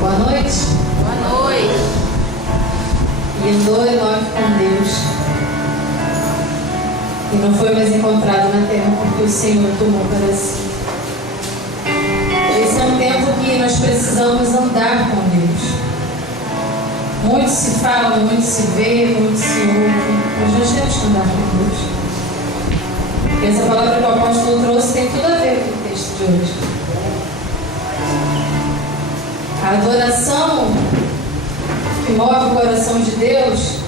Boa noite. Boa noite. Lindou e nove com Deus. E não foi mais encontrado na terra porque o Senhor tomou para si. Esse é um tempo que nós precisamos andar com Deus. Muito se fala, muito se vê, muito se ouve, mas nós temos que andar com Deus. E essa palavra que o apóstolo trouxe tem tudo a ver com o texto de hoje. A adoração que move o coração de Deus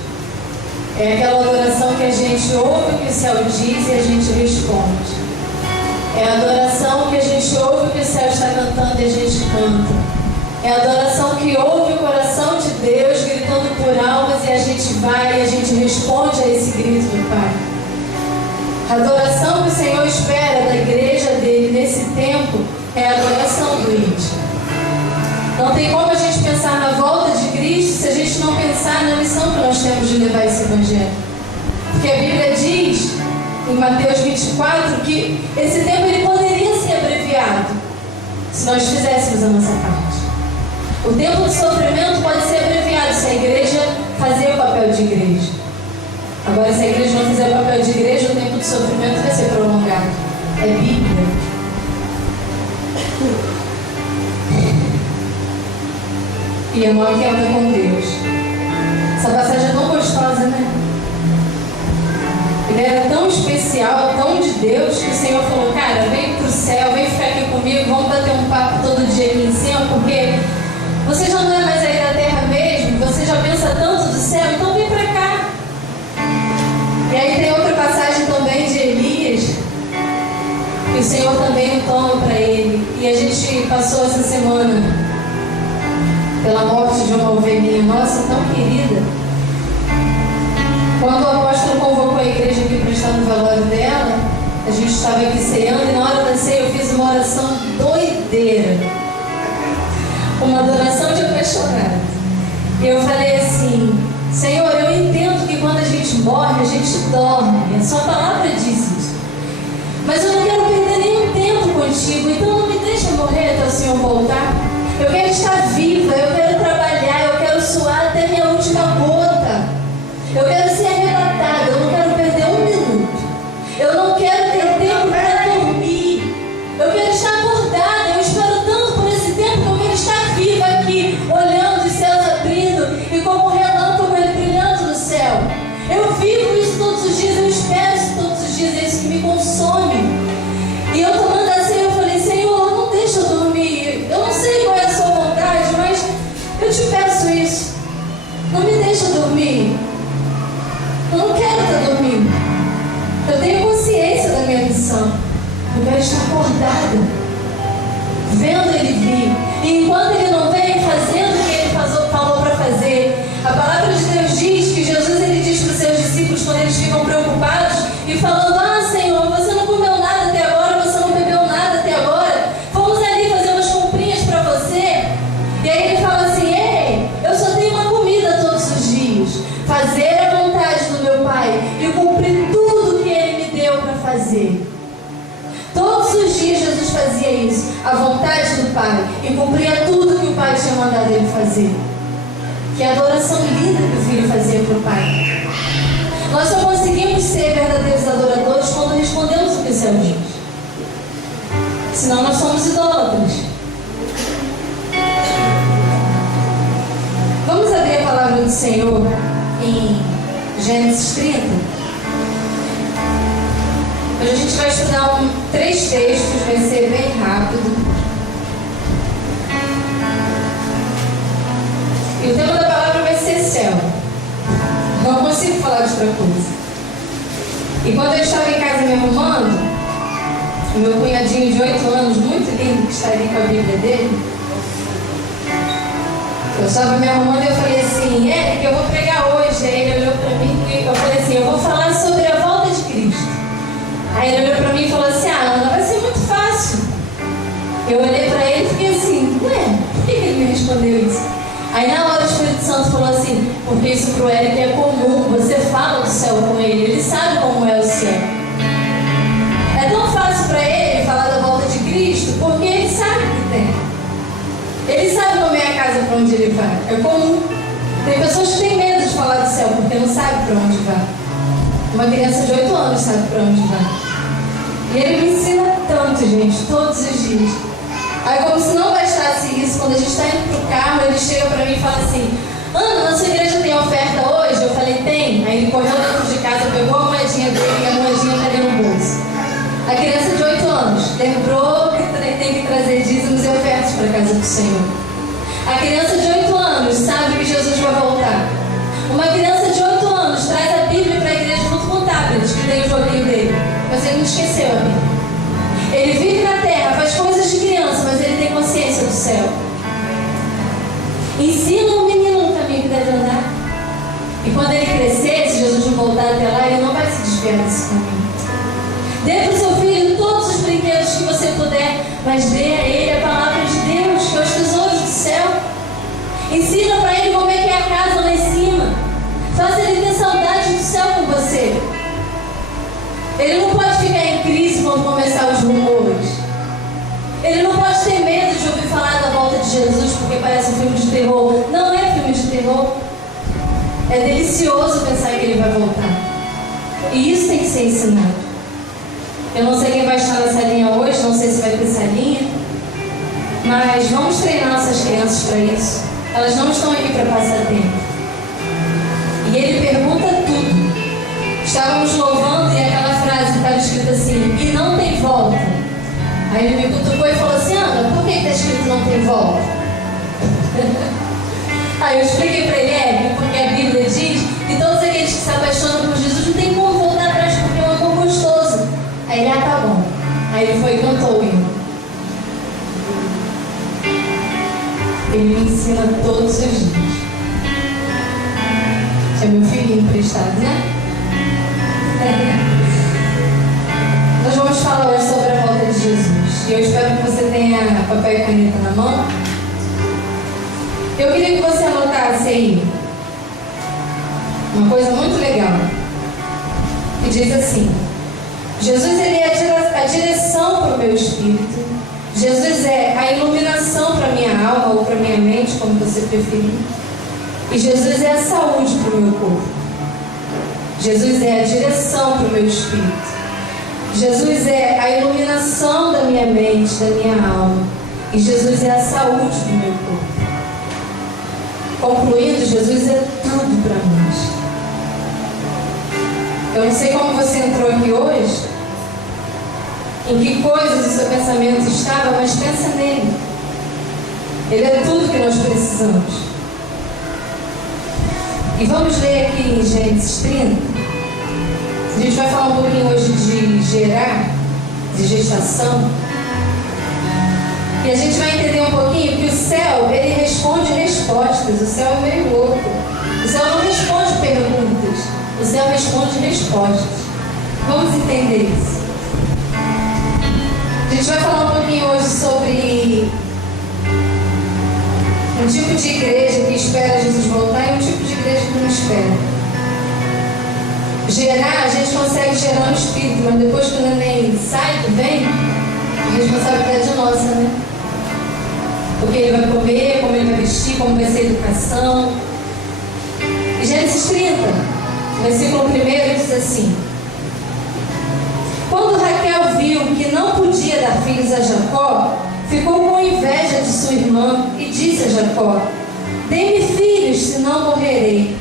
é aquela adoração que a gente ouve o que o céu diz e a gente responde. É a adoração que a gente ouve o que o céu está cantando e a gente canta. É a adoração que ouve o coração de Deus gritando por almas e a gente vai e a gente responde a esse grito do Pai. A adoração que o Senhor espera da igreja dele nesse tempo é a adoração do íntimo. Não tem como a gente pensar na volta de Cristo se a gente não pensar na missão que nós temos de levar esse Evangelho. Porque a Bíblia diz, em Mateus 24, que esse tempo ele poderia ser abreviado se nós fizéssemos a nossa parte. O tempo de sofrimento pode ser abreviado se a igreja fazer o papel de igreja. Agora, se a igreja não fizer o papel de igreja, o tempo de sofrimento vai ser prolongado. É Bíblia. E a mão que anda com Deus. Essa passagem é tão gostosa, né? Ele era tão especial, tão de Deus, que o Senhor falou: cara, vem pro céu, vem ficar aqui comigo, vamos bater um papo todo dia aqui em cima, porque você já não é mais aí da terra mesmo, você já pensa tanto do céu, então vem pra cá. E aí tem outra passagem também de Elias, que o Senhor também toma para ele. E a gente passou essa semana pela morte de uma ovelhinha nossa, tão querida. Quando o apóstolo convocou a igreja aqui para estar no velório dela, a gente estava aqui ceando e na hora da ceia eu fiz uma oração doideira. Uma adoração de apaixonado. E eu falei assim: Senhor, eu entendo que quando a gente morre, a gente dorme. A sua palavra diz isso. Mas eu não quero perder nenhum tempo contigo, então não me deixa morrer até o Senhor voltar. Eu quero estar viva, eu quero trabalhar, eu quero suar até minha última gota. Eu quero ser arrebatada, eu não quero perder um minuto. Eu não quero ter tempo para dormir. Eu quero estar acordada, eu espero tanto por esse tempo que eu quero estar viva aqui, olhando os céus abrindo e como um relâmpago ele brilhando no céu. Eu vivo isso todos os dias, eu espero isso todos os dias, é isso que me consome. E eu tomando a ceia, eu falei: Senhor, não deixa eu dormir. Eu não sei qual é a sua vontade, mas eu te peço isso. Não me deixa dormir. Eu não quero estar dormindo. Eu tenho consciência da minha missão. Eu quero estar acordada, vendo ele vir. E enquanto ele não vem, fazendo o que ele falou para fazer. A palavra de Deus diz que Jesus ele diz para os seus discípulos, quando eles ficam preocupados e falando: ah, Senhor, você não comeu nada até agora, você não bebeu nada até agora, vamos ali fazer umas comprinhas para você. E aí ele fala assim: ei, eu só tenho uma comida todos os dias, fazer a vontade do meu Pai e cumprir tudo que ele me deu para fazer. Todos os dias Jesus fazia isso, a vontade do Pai, e cumpria tudo que o Pai tinha mandado ele fazer. Que é a adoração linda que o Filho fazia para o Pai. Nós só conseguimos ser verdadeiros adoradores quando respondemos o que o céu diz. Senão nós somos idólatras. Vamos abrir a palavra do Senhor em Gênesis 30. Hoje a gente vai estudar 3 textos, vai ser bem rápido. E o tema da palavra vai ser céu. Não consigo falar de outra coisa. E quando eu estava em casa me arrumando, o meu cunhadinho de 8 anos, muito lindo, que está ali com a Bíblia dele, eu estava me arrumando e eu falei assim: Eric, eu vou pregar hoje. Aí ele olhou para mim e eu falei assim: eu vou falar sobre a volta de Cristo. Aí ele olhou para mim e falou assim: ah, Ana, vai ser muito fácil. Eu olhei para ele e fiquei assim: ué, por que ele me respondeu isso? Aí na hora o Espírito Santo falou assim: porque isso para o Eric é comum, você fala do céu com ele sabe como é o céu. É tão fácil para ele falar da volta de Cristo, porque ele sabe o que tem. Ele sabe como é a casa casa para onde ele vai. É comum. Tem pessoas que têm medo de falar do céu porque não sabem para onde vai. Uma criança de 8 anos sabe para onde vai. E ele me ensina tanto, gente, todos os dias. Aí, como se não bastasse isso, quando a gente está indo pro carro, ele chega para mim e fala assim: Ana, na sua igreja tem oferta hoje? Eu falei: tem. Aí ele correu dentro de casa, pegou a moedinha dele e a moedinha está ali no bolso. A criança de 8 anos lembrou que tem que trazer dízimos e ofertas para a casa do Senhor. A criança de 8 anos sabe que Jesus vai voltar. Uma criança de 8 anos traz a Bíblia para a igreja junto com o tablet, que tem o joguinho dele. Mas ele não esqueceu a Bíblia. Ele vive na terra, faz coisas de criança, mas ele tem consciência do céu. Ensina o menino no caminho que deve andar. E quando ele crescer, se Jesus não voltar até lá, ele não vai se desviar desse caminho. Dê para o seu filho todos os brinquedos que você puder, mas dê a ele a palavra de Deus, que é os tesouros do céu. Ensina para ele como é que é a casa lá em cima. Faça ele ter saudade do céu com você. Ele não pode ficar em crise quando começar os rumores. Ele não pode ter medo de ouvir falar da volta de Jesus porque parece um filme de terror. Não é filme de terror. É delicioso pensar que ele vai voltar. E isso tem que ser ensinado. Eu não sei quem vai estar na salinha hoje, não sei se vai ter salinha, mas vamos treinar nossas crianças para isso. Elas não estão aqui para passar tempo. E ele pergunta tudo. Estávamos louvando e aquela frase estava escrita assim: e não tem volta. Aí ele me cutucou e falou assim: Ana, por que está escrito não tem volta? Aí eu expliquei para ele: porque a Bíblia diz que todos aqueles que se apaixonam por Jesus não tem como voltar atrás porque é um amor gostoso. Aí ele: tá bom. Aí ele foi e cantou o hino. Ele me ensina todos os dias. É meu filhinho emprestado, né? Nós vamos falar hoje sobre a volta de Jesus. E eu espero que você tenha papel e caneta na mão. Eu queria que você anotasse aí uma coisa muito legal. Que diz assim: Jesus, ele é a direção para o meu espírito. Jesus é a iluminação para a minha alma ou para a minha mente, como você preferir. E Jesus é a saúde para o meu corpo. Jesus é a direção para o meu espírito. Jesus é a iluminação da minha mente, da minha alma. E Jesus é a saúde do meu corpo. Concluindo, Jesus é tudo para nós. Eu não sei como você entrou aqui hoje, em que coisas o seu pensamento estava, mas pensa nele. Ele é tudo que nós precisamos. E vamos ler aqui em Gênesis 30. A gente vai falar um pouquinho hoje de gerar, de gestação. E a gente vai entender um pouquinho que o céu, ele responde respostas. O céu é meio louco. O céu não responde perguntas. O céu responde respostas. Vamos entender isso. A gente vai falar um pouquinho hoje sobre um tipo de igreja que espera Jesus voltar e um tipo de igreja que não espera. Gerar, a gente consegue gerar um espírito, mas depois que o neném sai, vem, a responsabilidade é nossa, né? O que ele vai comer, como ele vai vestir, como vai ser a educação. Gênesis 30, versículo 1, diz assim: quando Raquel viu que não podia dar filhos a Jacó, ficou com inveja de sua irmã e disse a Jacó: dê-me filhos, senão morrerei.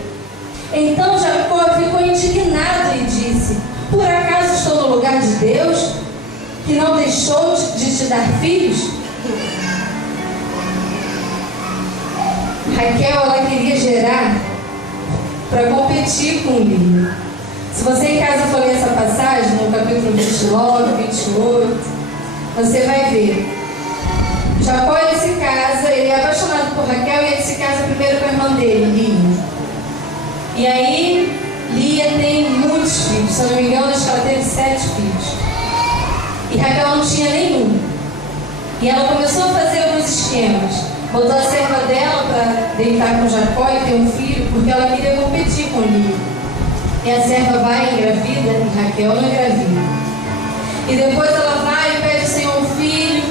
Então Jacó ficou indignado e disse: por acaso estou no lugar de Deus, que não deixou de te dar filhos? Raquel, ela queria gerar para competir com Lia. Se você em casa for ler essa passagem, no capítulo 29, 28, você vai ver. Jacó, ele se casa, ele é apaixonado por Raquel e ele se casa primeiro com a irmã dele, Lia. E aí, Lia tem muitos filhos. Se eu não me engano, acho que ela teve 7 filhos. E Raquel não tinha nenhum. E ela começou a fazer alguns esquemas. Botou a serva dela para deitar com Jacó e ter um filho, porque ela queria competir com Lia. E a serva vai e engravida, e Raquel não engravida. E depois ela vai e pede ao Senhor um filho.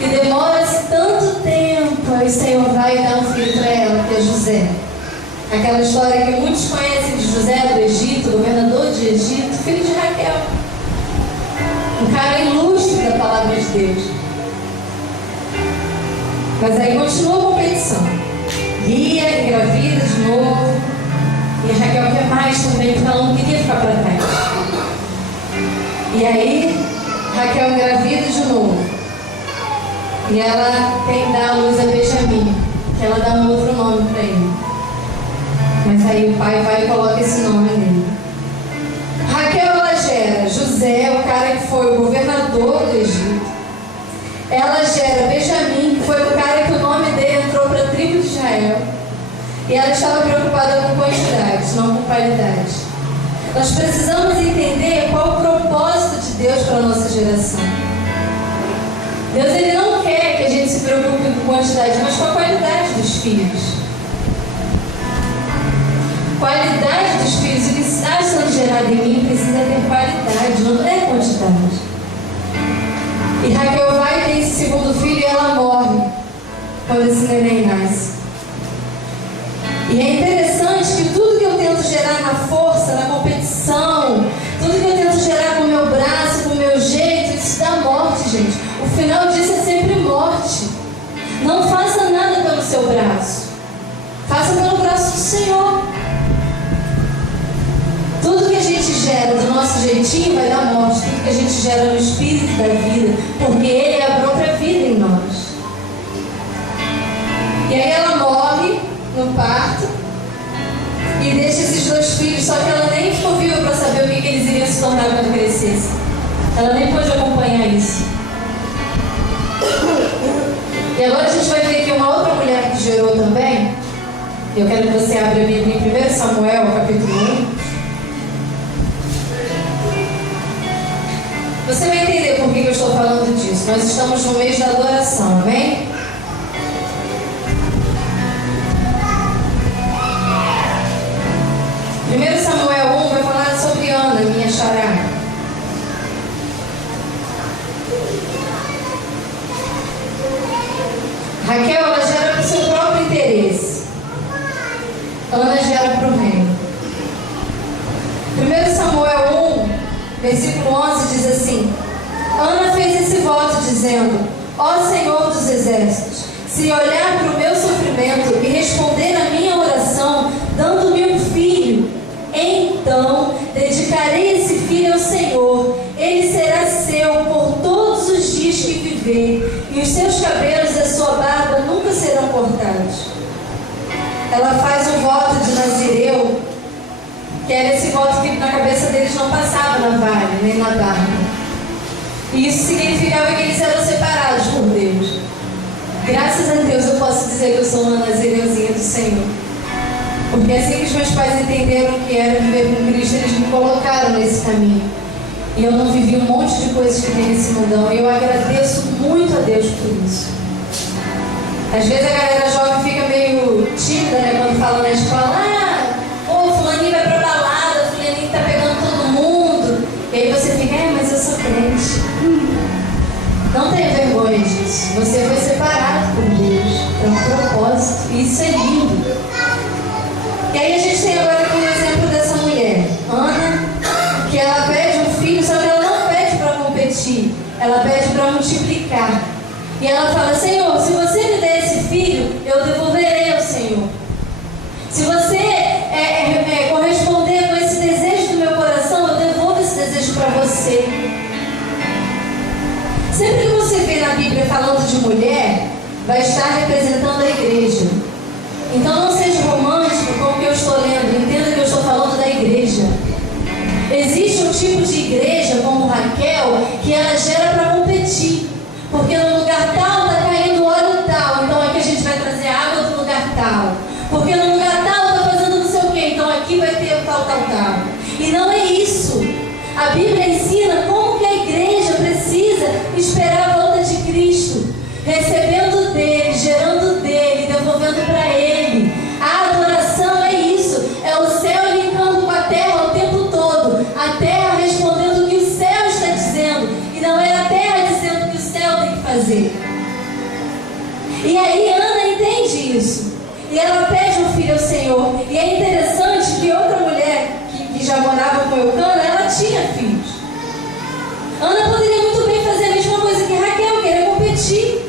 E demora-se tanto tempo, o Senhor vai dar um filho para ela, que é José. Aquela história que muitos conhecem de José do Egito, governador de Egito, filho de Raquel. Um cara ilustre da palavra de Deus. Mas aí continua a competição. Lia, engravida de novo. E Raquel quer mais também, porque ela não queria ficar para trás. E aí, Raquel engravida de novo. E ela tem que dar a luz a Benjamim, que ela dá um outro nome para ele. Mas aí o pai vai e coloca esse nome nele. Raquel, ela gera José, o cara que foi o governador do Egito. Ela gera Benjamim, que foi o cara que o nome dele entrou para a tribo de Israel. E ela estava preocupada com quantidade, não com qualidade. Nós precisamos entender qual o propósito de Deus para a nossa geração. Deus, ele não quer que a gente se preocupe com quantidade, mas com a qualidade dos filhos. Qualidade dos filhos, o que está sendo gerado em mim precisa ter qualidade, não é quantidade. E Raquel vai ter esse segundo filho e ela morre quando esse neném nasce. E é interessante que tudo que eu tento gerar na força, na competição, tudo que eu tento gerar com o meu braço, com o meu jeito, isso dá morte, gente. O final disso é sempre morte. Não faça nada pelo seu braço. Faça pelo braço do Senhor. Tudo que a gente gera do nosso jeitinho vai dar morte. Tudo que a gente gera no Espírito da vida, porque Ele é a própria vida em nós. E aí ela morre no parto e deixa esses dois filhos, só que ela nem ficou viva para saber o que eles iriam se tornar quando crescessem. Ela nem pôde acompanhar isso. E agora a gente vai ver aqui uma outra mulher que gerou também. Eu quero que você abra a Bíblia em 1 Samuel, capítulo 1. Você vai entender por que eu estou falando disso. Nós estamos no mês da adoração, amém? Primeiro Samuel 1 vai falar sobre Ana, minha xará. Raquel, ela gera para o seu próprio interesse. Ana gera para o reino. 1 Samuel 1, versículo 11 diz assim: Ana fez esse voto dizendo: Ó Senhor dos exércitos, se olhar para o meu sofrimento e responder à minha oração, dando-me um filho, então dedicarei esse filho ao Senhor. Ele será seu por todos os dias que viver, e os seus cabelos e a sua barba nunca serão cortados. Ela faz um voto de Nazireu, que era esse voto que na cabeça deles não passava na vale, nem na barba. E isso significava que eles eram separados por Deus. Graças a Deus eu posso dizer que eu sou uma nazireuzinha do Senhor. Porque assim que os meus pais entenderam que era viver com Cristo, eles me colocaram nesse caminho. E eu não vivi um monte de coisas que tem nesse mundão. E eu agradeço muito a Deus por isso. Às vezes a galera jovem fica meio tímida, né? Quando fala na escola: fulaninho vai pra balada, fulaninho tá pegando todo mundo. E aí você fica: mas eu sou crente. Não tenha vergonha disso. Você foi separado por Deus para um propósito. E isso é lindo. E aí a gente tem agora aqui um exemplo dessa mulher, Ana, que ela pede um filho, só que ela não pede para competir, ela pede para multiplicar. E ela fala: Senhor, se você me der esse filho, eu devolverei ao Senhor. Se você corresponder com esse desejo do meu coração, eu devolvo esse desejo para você. Sempre que você vê na Bíblia falando de mulher, vai estar representando a igreja. Então não seja romântico com o que eu estou lendo, entenda que eu estou falando da igreja. Existe um tipo de igreja como Raquel que ela gera para competir, porque no lugar tal está caindo óleo tal, então aqui a gente vai trazer água do lugar tal, porque no lugar tal está fazendo não sei o que, então aqui vai ter o tal. E não é isso. A Bíblia ensina como que a igreja precisa esperar a volta de Cristo, recebendo dele, gerando dele, devolvendo para ele. A adoração é isso, é o céu linkando com a terra o tempo todo, a terra respondendo o que o céu está dizendo, e não é a terra dizendo o que o céu tem que fazer. E aí Ana isso. E ela pede um filho ao Senhor. E é interessante que outra mulher que já morava com Eucana, ela tinha filhos. Ana poderia muito bem fazer a mesma coisa que Raquel, querer competir.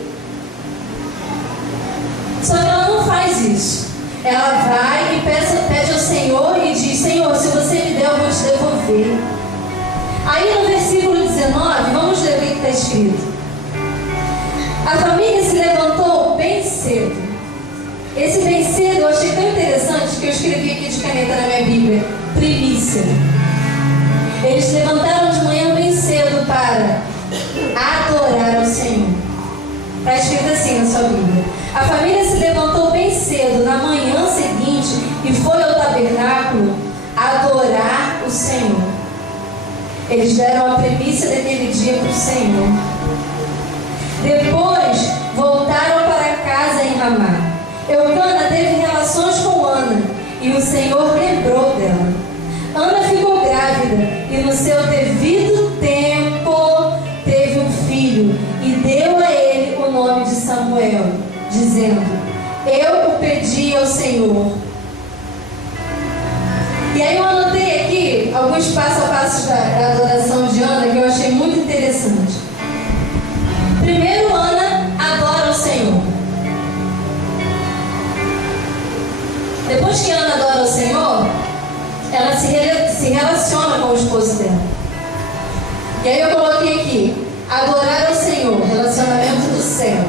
Só que ela não faz isso. Ela vai e pede ao Senhor e diz: Senhor, se você me der, eu vou te devolver. Aí no versículo 19, vamos ler o que está escrito. A família se levantou bem cedo. Esse bem cedo eu achei tão interessante que eu escrevi aqui de caneta na minha Bíblia: primícia. Eles se levantaram de manhã bem cedo para adorar ao Senhor. Está escrito assim na sua Bíblia. A família se levantou bem cedo na manhã seguinte e foi ao tabernáculo adorar o Senhor. Eles deram a primícia daquele dia para o Senhor. Depois voltaram para casa em Ramá. Eucana teve relações com Ana e o Senhor lembrou dela. Ana ficou grávida e no seu devido tempo teve um filho e deu a ele o nome de Samuel, dizendo: eu o pedi ao Senhor. E aí eu anotei aqui alguns passo a passo da adoração de Ana que eu achei muito interessante. Primeiro, Ana adora o Senhor. Depois que Ana adora o Senhor, ela se relaciona com o esposo dela. E aí eu coloquei aqui: adorar ao Senhor, relacionamento do céu.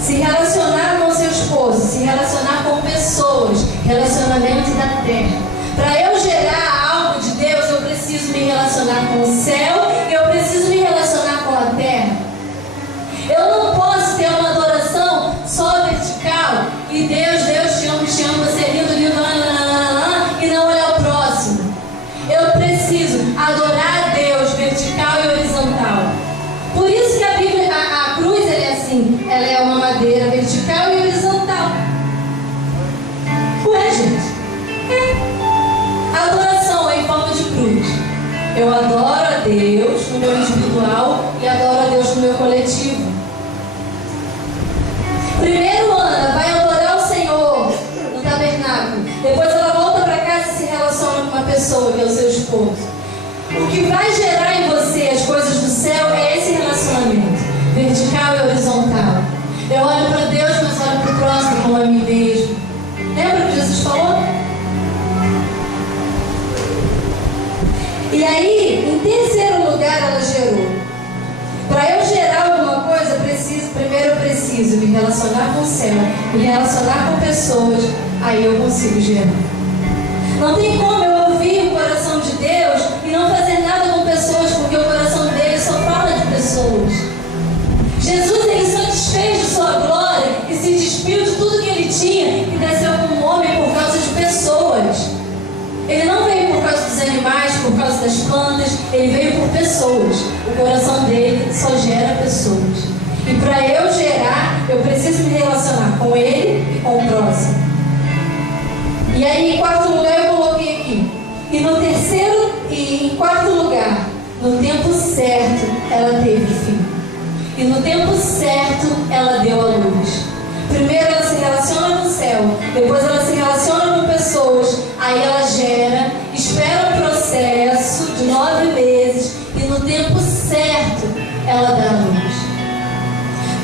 Se relacionar com seu esposo, se relacionar com pessoas, relacionamento da terra. Para eu gerar algo de Deus, eu preciso me relacionar com o céu e eu preciso me relacionar com a terra. Eu não posso ter uma adoração só vertical e Deus te amo, você é lindo, lindo, e não olhar o próximo. Eu preciso adorar a Deus vertical e horizontal. Por isso que a Bíblia, a cruz, ela é assim, ela é uma madeira vertical e horizontal. Ué, gente? A adoração é em forma de cruz. Eu adoro a Deus no meu individual e adoro a Deus no meu coletivo. Primeiro, Ana vai adorar o Senhor no tabernáculo. Depois ela volta para casa e se relaciona com uma pessoa que é o seu esposo. O que vai gerar em você as coisas do céu é esse relacionamento vertical e horizontal. Eu olho para Deus, mas olho para o próximo como a mim mesmo. Lembra o que Jesus falou? E aí, em terceiro lugar, ela gerou. Para eu gerar alguma coisa, primeiro eu preciso me relacionar com o céu, me relacionar com pessoas, aí eu consigo gerar. Não tem como eu ouvir o coração de Deus e não fazer nada com pessoas, porque o coração dele só fala de pessoas. Jesus, ele só desfez de sua glória e se despiu de tudo que ele tinha e desceu como homem por causa de pessoas. Ele não veio por causa dos animais, por causa das plantas, ele veio por pessoas. O coração dele só gera pessoas. E para eu gerar, eu preciso me relacionar com ele e com o próximo. E aí, em quarto lugar, eu coloquei aqui. Em quarto lugar, no tempo certo, ela teve filho. E no tempo certo, ela deu a luz. Primeiro ela se relaciona com o céu, depois ela se relaciona com pessoas, aí ela gera, espera um processo de 9 meses e no tempo certo ela dá a luz.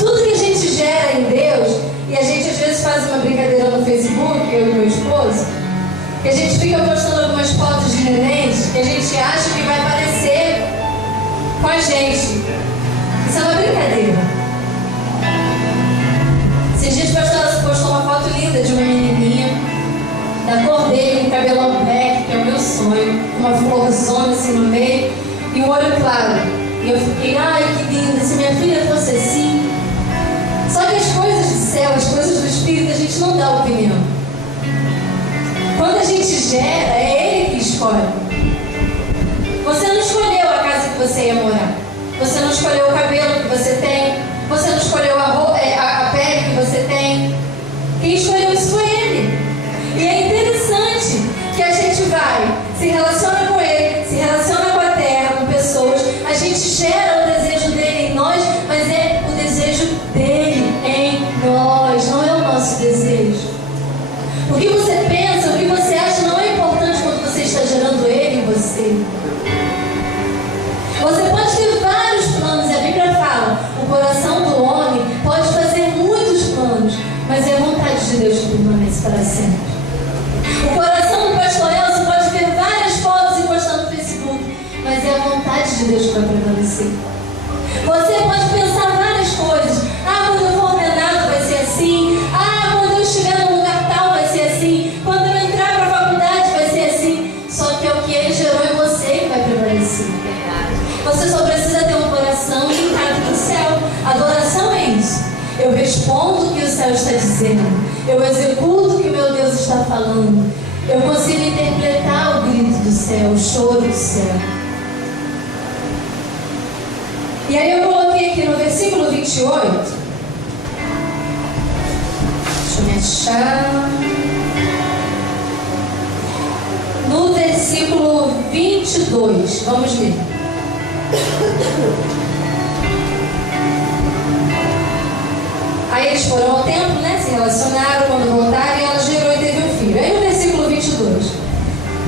Tudo que a gente gera em Deus, e a gente às vezes faz uma brincadeira no Facebook, eu e meu esposo, que a gente fica postando algumas fotos de nenéns que a gente acha que vai parecer com a gente. Isso é uma brincadeira. Esses dias postou uma foto linda de uma menininha, da cor dele, com cabelão black, que é o meu sonho, uma florzona assim no meio, e um olho claro. E eu fiquei, ai que linda, se minha filha fosse assim. Só que as coisas do céu, as coisas do Espírito, a gente não dá opinião. Quando a gente gera, é Ele que escolhe. Você não escolheu a casa que você ia morar. Você não escolheu o cabelo que você tem. Você não escolheu a pele que você tem. Quem escolheu isso foi Ele. E é interessante que a gente vai, se relaciona com Ele, se relaciona com a terra, com pessoas. A gente gera o desejo dele em nós, mas é o desejo dele em nós, não é o nosso desejo. O que você pensa, o que você acha não é importante quando você está gerando Ele em você. Você pode ter vários planos, e a Bíblia fala, o coração do homem pode fazer muitos planos, mas é a vontade de Deus que permanece para sempre. O coração do pastor Elcio pode ver várias fotos e postar no Facebook, mas é a vontade de Deus que vai prevalecer. Você pode pensar várias coisas. Quando eu for ordenado vai ser assim. Quando eu estiver no lugar tal vai ser assim. Quando eu entrar para a faculdade vai ser assim. Só que é o que Ele gerou em você que vai prevalecer. Você só precisa ter um coração linkado no céu. Adoração é isso. Eu respondo o que o céu está dizendo. Eu executo o que meu Deus está falando. Eu consigo interpretar o grito do céu, o choro do céu. E aí eu coloquei aqui no versículo 28. Deixa eu me achar. No versículo 22. Vamos ler. Aí eles foram ao templo, né? Se relacionaram, quando voltaram, e ela gerou e teve um filho. Aí no versículo 22.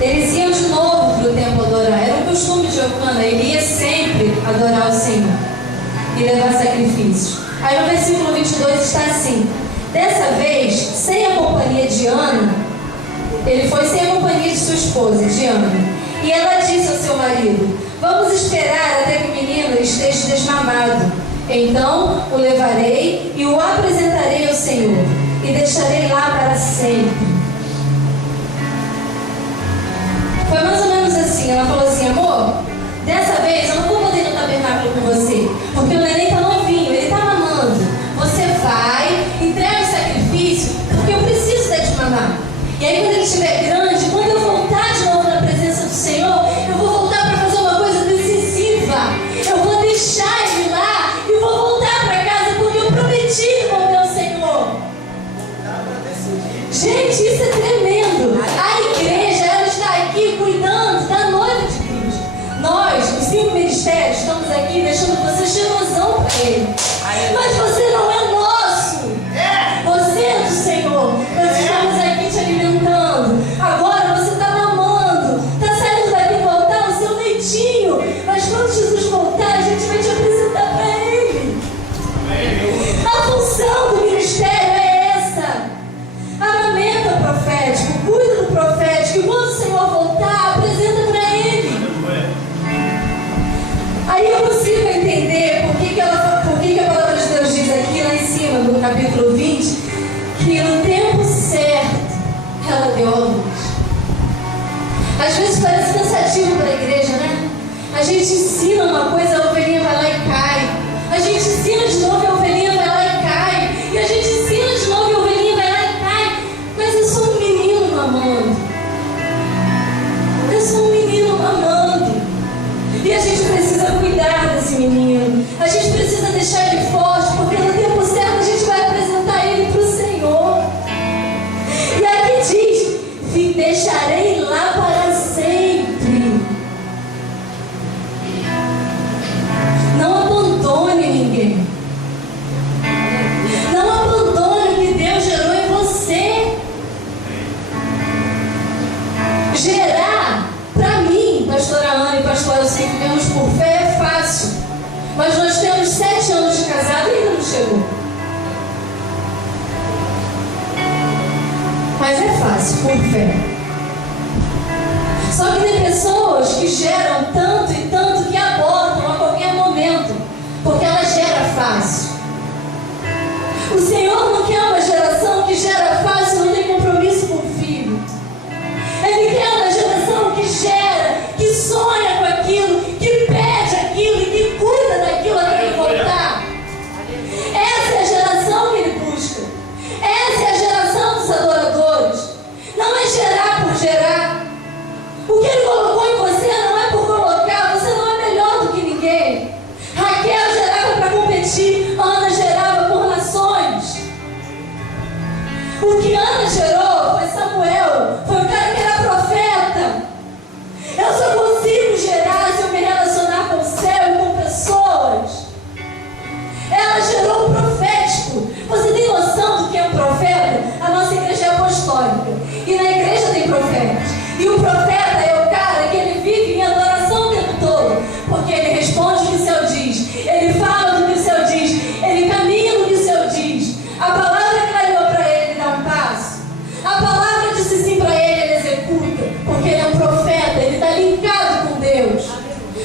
Eles iam de novo para o templo adorar. Era um costume de Eucana. Ele ia sempre adorar o Senhor e levar sacrifícios. Aí no versículo 22 está assim: dessa vez, sem a companhia de Ana, ele foi sem a companhia de sua esposa, de Ana. E ela disse ao seu marido: vamos esperar até que o menino esteja desmamado. Então o levarei e o apresentarei ao Senhor, e deixarei lá para sempre. Foi mais ou menos assim. Ela falou assim: amor, dessa vez eu não vou poder ir no tabernáculo com você, porque o neném está novinho, ele está mamando. Você vai, entrega o sacrifício, porque eu preciso dar de mamar. E aí quando ele estiver grande, quando eu voltar de novo na presença do Senhor, eu vou voltar para fazer uma coisa decisiva. Eu vou deixar ele lá e vou voltar para casa, porque eu prometi com o meu Senhor. Gente, isso é tremendo. A igreja, ela está aqui cuidando da noiva de Cristo. Nós, os 5 ministérios, estamos aqui deixando você cheirosão para Ele. Mas você não é nosso. Você é do Senhor. Nós estamos aqui te alimentando. Agora você está mamando. Está saindo daqui e voltar o seu leitinho. Mas quando Jesus voltar, a gente vai te apresentar para Ele. A função do ministério é essa. Amamenta o profético, cuida do profético, e quando o Senhor voltar, apresenta para Ele. Aí eu consigo entender por que a palavra de Deus diz aqui lá em cima, no capítulo 20, que no tempo certo ela deu a luz. Às vezes parece cansativo para a igreja, né? A gente ensina uma coisa, a ovelhinha vai lá e cai. A gente ensina de novo, a ovelhinha vai lá e cai. E a gente ensina de novo, a ovelhinha vai lá e cai. Mas eu sou um menino mamando. Eu sou um menino mamando. E a gente precisa cuidar desse menino. A gente precisa deixar ele forte, porque no tempo certo a gente vai apresentar ele para o Senhor. E aqui diz: deixarei lá para sempre. Não abandone ninguém. Não abandone o que Deus gerou em você. Gerar, para mim, pastora Ana e pastor Elcio, que vivemos por fé, é fácil. Mas nós temos 7 anos de casado e ainda não chegou. Mas é fácil, por fé. Só que tem pessoas que geram tanto e tanto que abortam a qualquer momento, porque ela gera fácil. O Senhor não quer uma geração que gera fácil e não tem compromisso com o filho. Ele quer uma geração que gera, que sonha com aquilo, que pede aquilo e que cuida daquilo até ele voltar. Essa é a geração que ele busca. Essa é a geração dos adoradores. Não é gerar por gerar. O que ele colocou em você não é por colocar. Você não é melhor do que ninguém. Raquel gerava para competir. Ana gerava por nações. O que Ana gerou foi Samuel. Foi o cara que era profeta. Eu só consigo gerar se eu me relacionar com o céu e com pessoas. Ela gerou o profético. Você tem noção do que é um profeta? A nossa igreja é apostólica. todo. E na igreja tem profetas. E o profeta é o cara que ele vive em adoração o tempo todo. Porque ele responde o que o céu diz. Ele fala do que o céu diz. Ele caminha no que o céu diz. A palavra clareou para ele, ele dá um passo. A palavra disse sim para ele, ele executa. Porque ele é um profeta, ele está linkado com Deus.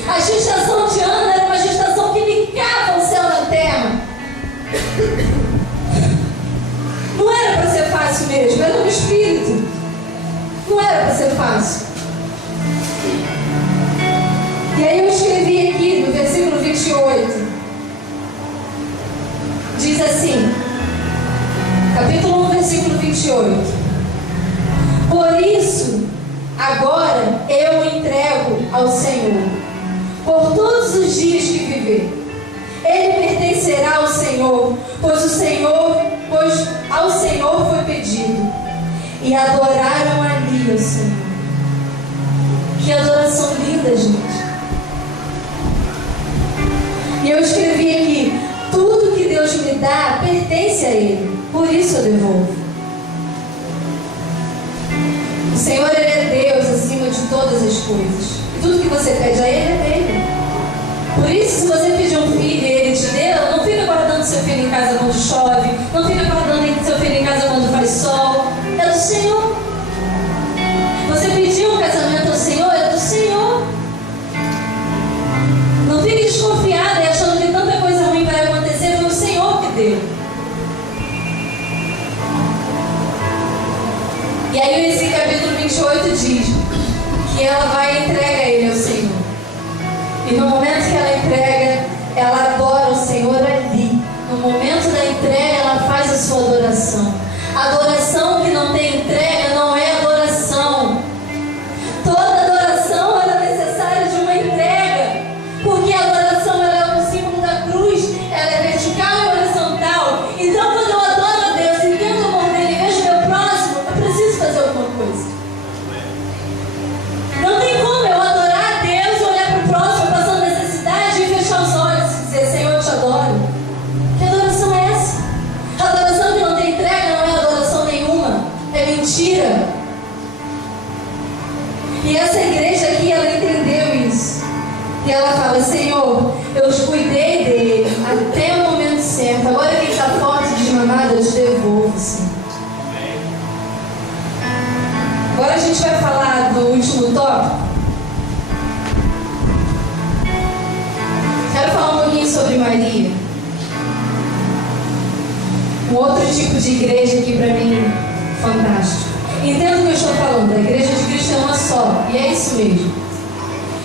A gestação de Ana era uma gestação que linkava o céu na terra. Não era para ser fácil mesmo, era no espírito. Não era para ser fácil. E aí eu escrevi aqui no versículo 28. Diz assim, capítulo 1, versículo 28. Por isso, agora eu entrego ao Senhor, por todos os dias que viver. Ele pertencerá ao Senhor, pois ao Senhor foi pedido. E adoraram ali o Senhor. Que adoração linda, gente. E eu escrevi aqui, tudo que Deus me dá pertence a Ele, por isso eu devolvo. O Senhor, Ele é Deus acima de todas as coisas. E tudo que você pede a Ele é dele. Por isso, se você pedir um filho e Ele te deu, não fica guardando seu filho em casa quando chove, não fica guardando seu filho em casa quando faz sol. É do Senhor. Você pediu um casamento ao Senhor, é do Senhor. Não fique desconfiada e achando que tanta coisa ruim vai acontecer, foi o Senhor que deu. E aí esse capítulo 28 diz que ela vai entregar ele ao Senhor. E no momento que ela entrega, ela adora o Senhor ali. No momento da entrega, ela faz a sua adoração. Adoração que não tem entrega não é adoração. Toda adoração era necessária de uma entrega. Porque a adoração ela é um símbolo da cruz. Ela é vertical e horizontal. Então quando eu adoro a Deus e tento o amor dele e vejo meu próximo, eu preciso fazer alguma coisa. Não tem como eu adorar a Deus, olhar para o próximo passando necessidade e fechar os olhos e dizer, Senhor, eu te adoro. Que adoração é essa? A adoração que não tem entrega não é adoração nenhuma. É mentira. E essa igreja aqui, ela entendeu isso. E ela fala, Senhor, eu cuidei dele até o momento certo. Agora que ele está forte, desmamado, eu te devolvo, Senhor. Agora a gente vai falar do último tópico. Quero falar um pouquinho sobre Maria. Um outro tipo de igreja aqui para mim, fantástico. Entendo o que eu estou falando, a igreja de Cristo é uma só, e é isso mesmo.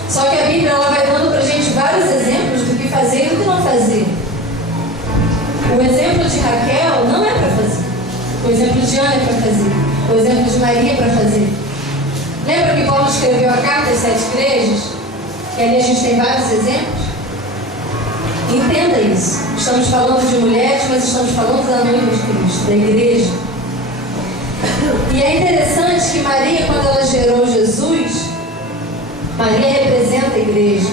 Só que a Bíblia ela vai dando para a gente vários exemplos do que fazer e do que não fazer. O exemplo de Raquel não é para fazer. O exemplo de Ana é para fazer. O exemplo de Maria é para fazer. Lembra que Paulo escreveu a carta às 7 igrejas? E ali a gente tem vários exemplos? Entenda isso. Estamos falando de mulheres, mas estamos falando da noiva de Cristo, da igreja. E é interessante que Maria, quando ela gerou Jesus, Maria representa a igreja.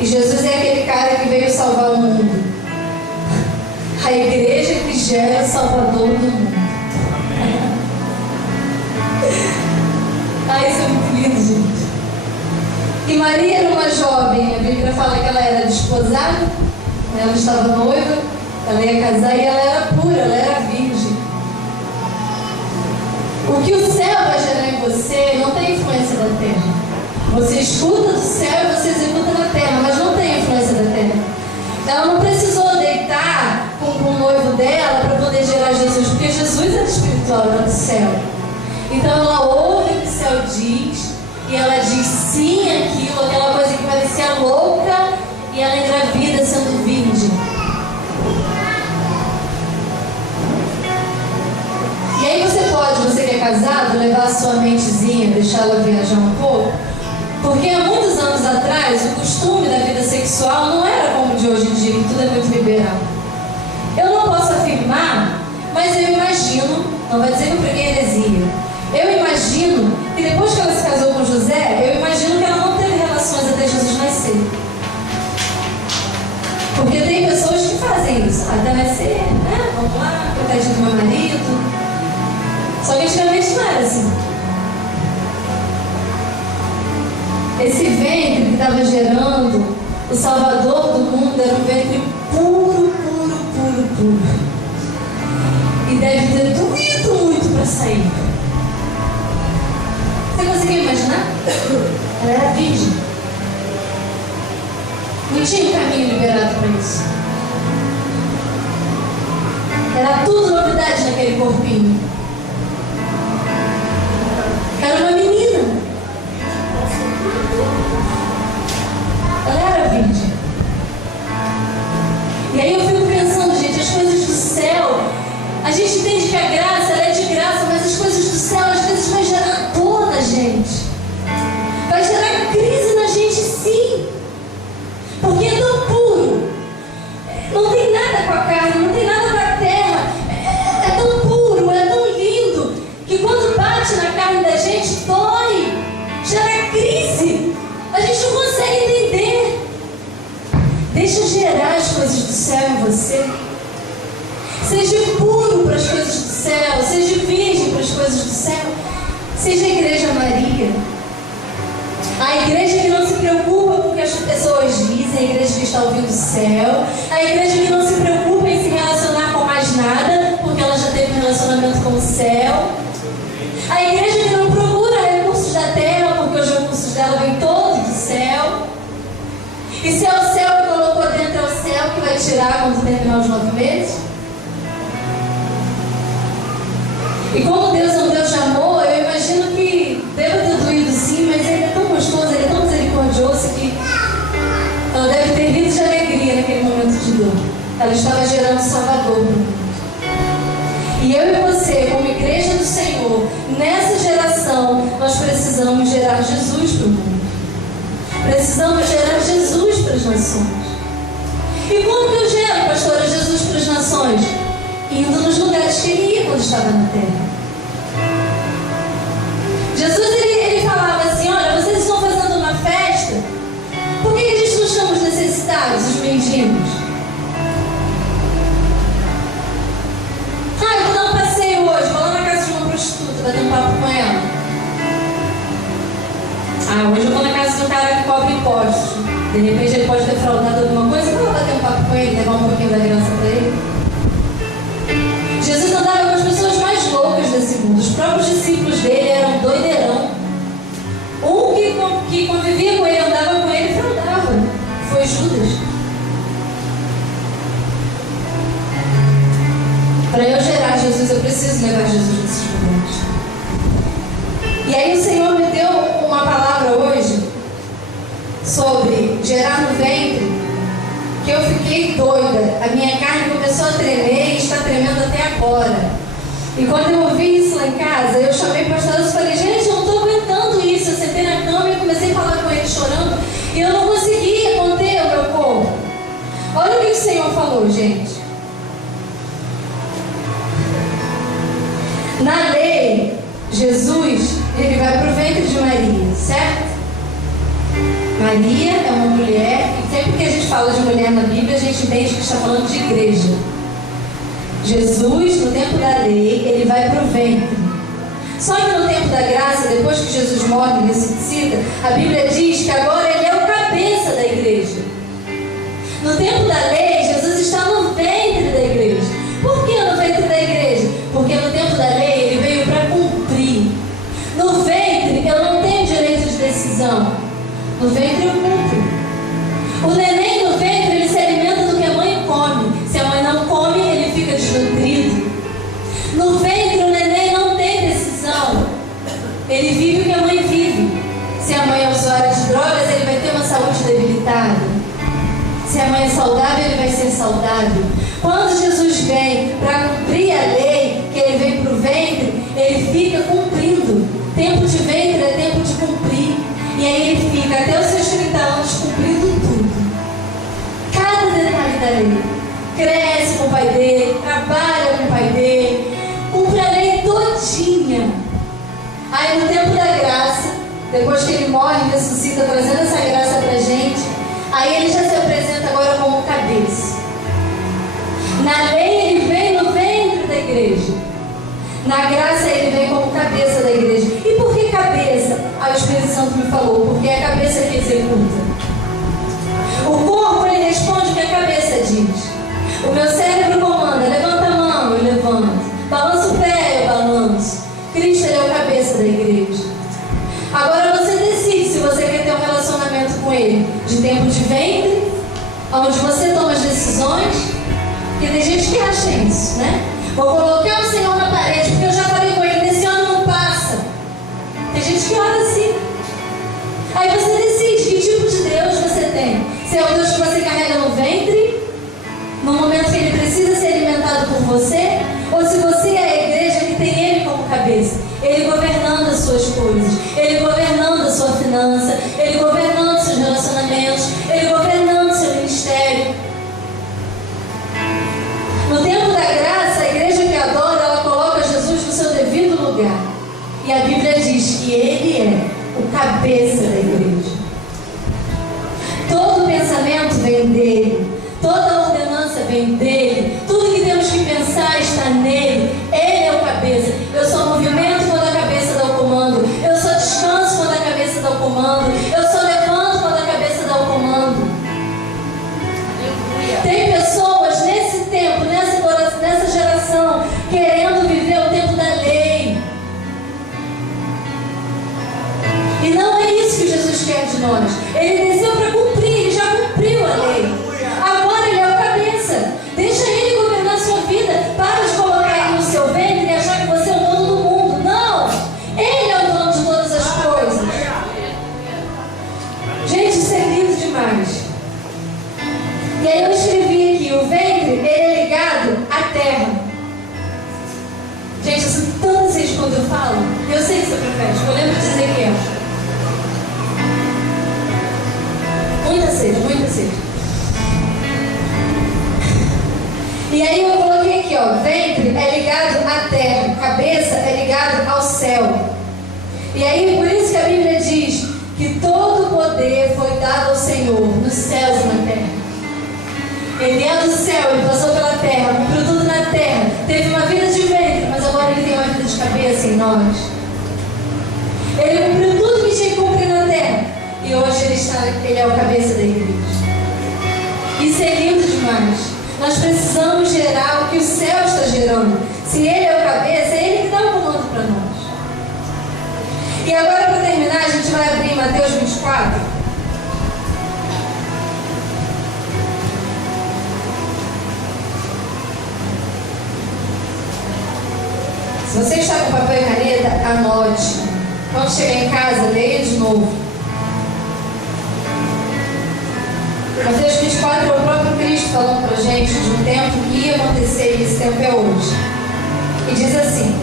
E Jesus é aquele cara que veio salvar o mundo. A igreja que gera o Salvador do mundo. Isso é muito lindo, gente. E Maria era uma jovem, a Bíblia fala que ela era desposada, ela estava noiva, ela ia casar e ela era pura, ela era virgem. O que o céu vai gerar em você não tem influência da terra. Você escuta do céu e você executa na terra, mas não tem influência da terra. Ela não precisou deitar com o noivo dela para poder gerar Jesus, porque Jesus era espiritual, era do céu. Então ela ouve o que o céu diz e ela diz sim àquilo, aquela coisa que parecia louca, e ela engravida sendo virgem. E aí você que é casado, levar a sua mentezinha, deixar ela viajar um pouco, porque há muitos anos atrás o costume da vida sexual não era como de hoje em dia, que tudo é muito liberal. Eu não posso afirmar, mas eu imagino, não vai dizer que eu preguei heresia, eu imagino que depois que ela se casou com José, eu imagino que ela não teve relações até Jesus nascer. Porque tem pessoas que fazem isso, até nascer, né? Vamos lá, coitadinho do meu marido. Só que antigamente não era assim. Esse ventre que estava gerando o Salvador do mundo era um ventre puro, puro, puro, puro. E deve ter doído muito para sair. Você conseguiu imaginar? Ela era virgem. Não tinha um caminho liberado para isso. Era tudo novidade naquele corpinho. Era uma menina. Ela era virgem. E aí eu fico pensando, gente, as coisas do céu. A gente entende que a graça, ela é de graça, mas as coisas do céu às vezes vai gerar dor na gente. Vai gerar crise na gente, sim. Porque é tão puro. Não tem nada com a carne, não tem nada com a terra. É tão puro, é tão lindo, que quando bate na carne da gente, dói. Gera crise. A gente não consegue entender. Deixa gerar as coisas do céu em você. Seja puro para as coisas do céu. Seja virgem para as coisas do céu. Seja a Igreja Maria. A igreja que não se preocupa com o que as pessoas dizem. A igreja que está ouvindo o céu. A igreja que não se preocupa em se relacionar com mais nada, porque ela já teve um relacionamento com o céu. A igreja que não procura recursos da terra, porque os recursos dela vêm todos do céu. E se é o céu que colocou dentro, é o céu que vai tirar quando terminar os 9 meses? E como Deus é um Deus de amor, eu imagino que deva ter doído sim, mas Ele é tão gostoso, Ele é tão misericordioso que ela deve ter rido de alegria naquele momento de dor. Ela estava gerando Salvador para o mundo. E eu e você, como igreja do Senhor, nessa geração, nós precisamos gerar Jesus para o mundo. Precisamos gerar Jesus para as nações. E como que eu gero, pastora, Jesus para as nações? Indo nos lugares que Ele ia quando estava na terra. Jesus, ele falava assim, olha, vocês estão fazendo uma festa, por que a gente não chama os necessitados, os mendigos? Ah, eu vou dar um passeio hoje, vou lá na casa de uma prostituta, bater um papo com ela. Ah, hoje eu vou na casa de um cara que cobra impostos. De repente ele pode ter fraudado alguma coisa, eu vou bater um papo com ele, levar um pouquinho da graça para ele. Jesus andava com as pessoas mais loucas desse mundo. Os próprios discípulos dele eram doideirão. Um que convivia com ele, andava com ele e fraudava. Foi Judas. Para eu gerar Jesus, eu preciso levar Jesus nesses lugares. E aí o Senhor me deu uma palavra hoje sobre gerar no ventre, que eu fiquei doida. A minha carne começou a tremer e está tremendo até agora. E quando eu ouvi isso lá em casa, eu chamei o pastor e falei, gente, eu não estou aguentando isso. Eu sentei na cama e comecei a falar com ele chorando e eu não conseguia conter o meu corpo. Olha o que o Senhor falou, gente. Na lei, Jesus, ele vai para o ventre de Maria, certo? Maria é uma mulher, e sempre que a gente fala de mulher na Bíblia, a gente entende que está falando de igreja. Jesus, no tempo da lei, ele vai para o ventre. Só que no tempo da graça, depois que Jesus morre e ressuscita, a Bíblia diz que agora ele é o cabeça da igreja. No tempo da lei, Jesus está no ventre da igreja. Por que no ventre da igreja? Porque no tempo da lei, ele veio para cumprir. No ventre, eu não tenho direito de decisão. No ventre eu cumpro. O neném no ventre, ele se alimenta do que a mãe come. Se a mãe não come, ele fica desnutrido. No ventre o neném não tem decisão. Ele vive o que a mãe vive. Se a mãe é usuária de drogas, ele vai ter uma saúde debilitada. Se a mãe é saudável, ele vai ser saudável. Quando Jesus vem para cumprir a lei, que ele vem para o ventre, ele fica cumprindo. Tempo de ventre é tempo de cumprir. E aí ele fica até os seus 30 anos cumprindo tudo. Cada detalhe da lei. Cresce com o pai dele, trabalha com o pai dele, cumpre a lei todinha. Aí no tempo da graça, depois que ele morre e ressuscita, trazendo essa graça pra gente, aí ele já se apresenta agora como cabeça. Na lei ele vem no ventre da igreja. Na graça ele vem como cabeça da que acham isso, né? Vou colocar o Senhor na parede, porque eu já falei com ele, nesse ano não passa. Tem gente que ora assim. Aí você decide que tipo de Deus você tem. Se é o Deus que você carrega no ventre, no momento que ele precisa ser alimentado por você, ou se você é a igreja que tem ele como cabeça. Ele governando as suas coisas, ele governando a sua finança, ele governando seus relacionamentos, ele governando seu ministério. No tempo da graça, a igreja que adora, ela coloca Jesus no seu devido lugar. E a Bíblia diz que ele é o cabeça da igreja. Todo pensamento vem dele, toda ordenança vem dele, tudo que temos que pensar está nele. Ele é o cabeça. Eu só movimento quando a cabeça dá o comando, eu só descanso quando a cabeça dá o comando, eu só levanto quando a cabeça dá o comando. Tem pessoas nesse tempo, nessa geração, querendo viver o tempo da lei. E não é isso que Jesus quer de nós. Ele desceu para cumprir, ele já cumpriu a lei. Agora ele é o cabeça. Deixa ele governar a sua vida. Para de colocar ele no seu ventre e achar que você é o dono do mundo. Não! Ele é o dono de todas as coisas. Gente, isso é lindo demais. E aí eu escrevi aqui, o ventre, ele é ligado à terra. Gente, eu sinto tanta sede quando eu falo. Eu sei que isso é profético, eu lembro de Ezequiel. Muita sede, muita sede. E aí eu coloquei aqui, ó, ventre é ligado à terra, cabeça é ligado ao céu. E aí por isso que a Bíblia diz que todo o poder foi dado ao Senhor, nos céus e na terra. Ele é do céu, ele passou pela terra, cumpriu tudo na terra, teve uma vida de ventre, mas agora ele tem uma vida de cabeça em nós. Ele cumpriu tudo que tinha que cumprir na terra, e hoje ele é o cabeça da igreja. Isso é lindo demais. Nós precisamos gerar o que o céu está gerando. Se ele é o cabeça, é ele que dá o comando para nós. E agora, para terminar, a gente vai abrir Mateus 24. Se você está com papel e caneta, anote. Quando chegar em casa, leia de novo. Mateus 24 é o próprio Cristo falando para a gente de um tempo que ia acontecer, e esse tempo é hoje. E diz assim: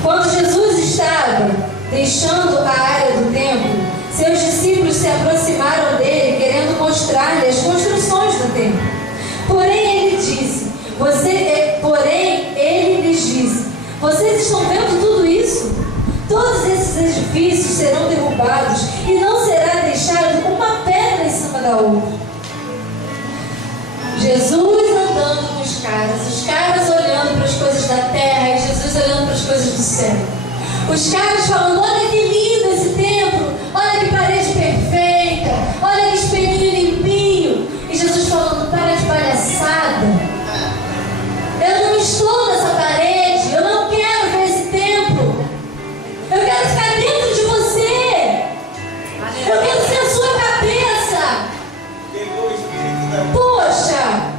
quando Jesus estava deixando a área do templo, seus discípulos se aproximaram dele, querendo mostrar-lhe as construções do templo. Porém, ele lhes disse: vocês estão vendo tudo isso? Todos esses edifícios serão derrubados e não será deixado uma pedra em cima da outra. Jesus andando com os caras olhando para as coisas da terra e Jesus olhando para as coisas do céu. Os caras falando: olha que lindo esse templo, olha que parede perfeita, olha que espelhinho limpinho. E Jesus falando: para de palhaçada. Eu não estou nessa parede, eu não quero ver esse templo. Eu quero ficar dentro de você. Eu quero ser a sua cabeça. Poxa!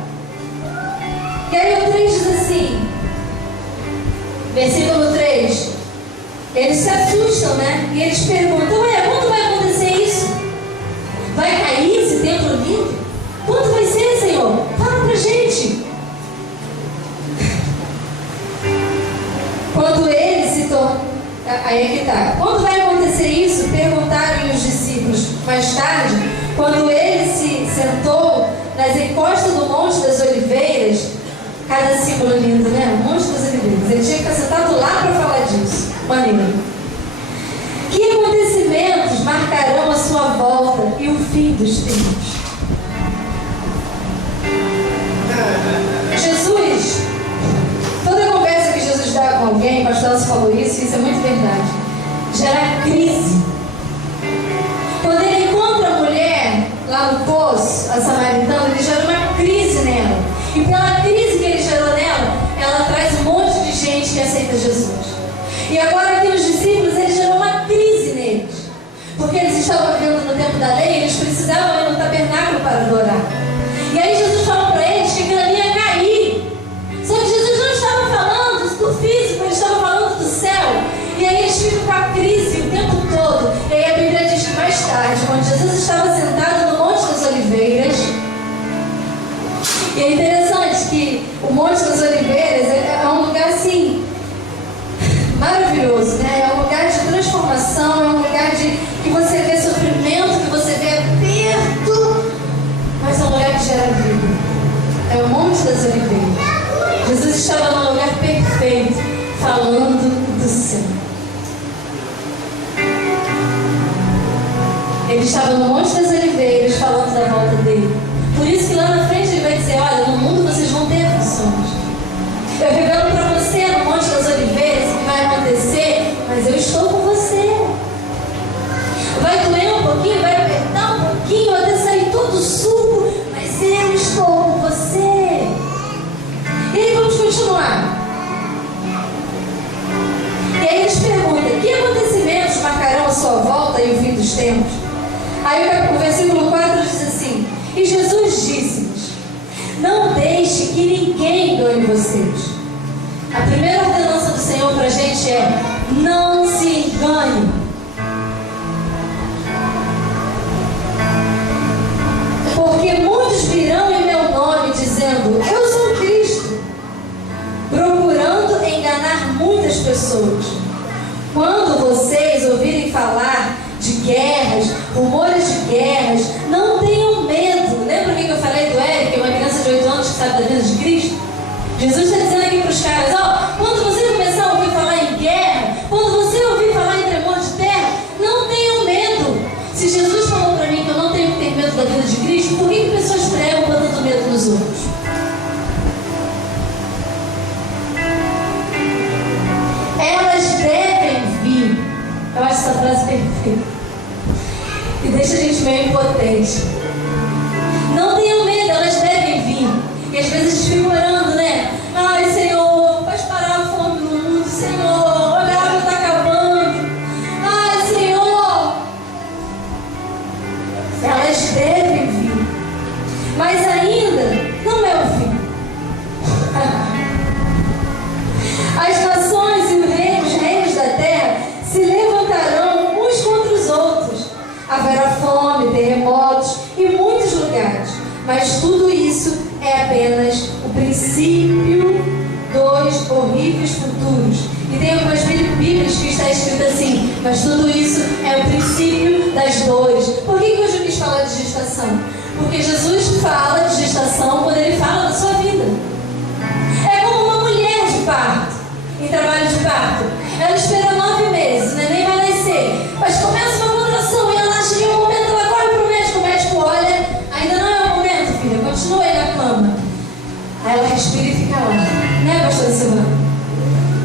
E aí o 3 diz assim, versículo 3. Eles se assustam, né? E eles perguntam: quando vai acontecer isso? Vai cair esse templo lindo? Quando vai ser, Senhor? Fala pra gente. Quando ele se tornou... Aí é que tá. Quando vai acontecer isso? Perguntaram os discípulos. Mais tarde, quando ele se sentou nas encostas do Monte das Oliveiras, cada símbolo lindo, né? O Monte das Oliveiras. Ele tinha que estar sentado lá para falar disso. Maneiro. Que acontecimentos marcarão a sua volta e o fim dos tempos? Jesus, toda conversa que Jesus dá com alguém, o pastor falou isso é muito verdade, gera crise. Quando ele encontra a mulher lá no poço, a samaritana, ele gera uma crise nela. E pela crise que ele gerou nela, ela traz um monte de gente que aceita Jesus. E agora aqui os discípulos, ele gerou uma crise neles. Porque eles estavam vivendo no tempo da lei, eles precisavam ir no tabernáculo para adorar. E aí Jesus falou para eles que aquilo ali ia cair. Ele estava no Monte das Oliveiras falando da volta dele. Por isso que lá na frente ele vai dizer: olha, no mundo vocês vão ter aflições. Eu revelo para você no Monte das Oliveiras o que vai acontecer, mas eu estou com você. Vai doer um pouquinho, vai apertar um pouquinho, até sair todo o suco, mas eu estou com você. E aí vamos continuar. E aí eles perguntam: que acontecimentos marcarão a sua volta e o fim dos tempos? Aí o versículo 4 diz assim: e Jesus disse-lhes: não deixe que ninguém engane vocês. A primeira ordenança do Senhor para a gente é: não se engane. Porque muitos virão em meu nome dizendo: eu sou Cristo, procurando enganar muitas pessoas. Quando vocês ouvirem falar de guerras, rumores de guerras, não tenham medo. Lembra o que eu falei do Eric, uma criança de 8 anos que sabe da vida de Cristo? Jesus está dizendo aqui para os caras: ó, quando você começar a ouvir falar em guerra, quando você ouvir falar em tremor de terra, não tenham medo. Se Jesus falou para mim que eu não tenho que ter medo da vida de Cristo, por que pessoas pregam botando medo nos outros? Elas devem vir. Eu acho essa frase perfeita. E deixa a gente meio impotente. Não tenham medo, elas devem vir. E às vezes a gente fica orando, né? Ai, Senhor, faz parar a fome no mundo. Senhor, olha, a água está acabando. Ai, Senhor. Elas devem vir. Mas ainda não é o fim. As nações e os reinos da terra se levantarão uns contra os outros. Haverá fome, terremotos e muitos lugares. Mas tudo isso é apenas o princípio dos horríveis futuros. E tem algumas bíblias que está escrito assim: mas tudo isso é o princípio das dores. Por que hoje eu quis falar de gestação? Porque Jesus fala de gestação quando ele fala da sua vida. É como uma mulher de parto, em trabalho de parto. Ela espera 9 meses, o neném vai nascer, mas começa uma contração e ela acha que é o momento, ela corre para o médico olha, ainda não é o momento, filha, continua aí na cama. Aí ela respira e fica lá, né, pastora Silvana?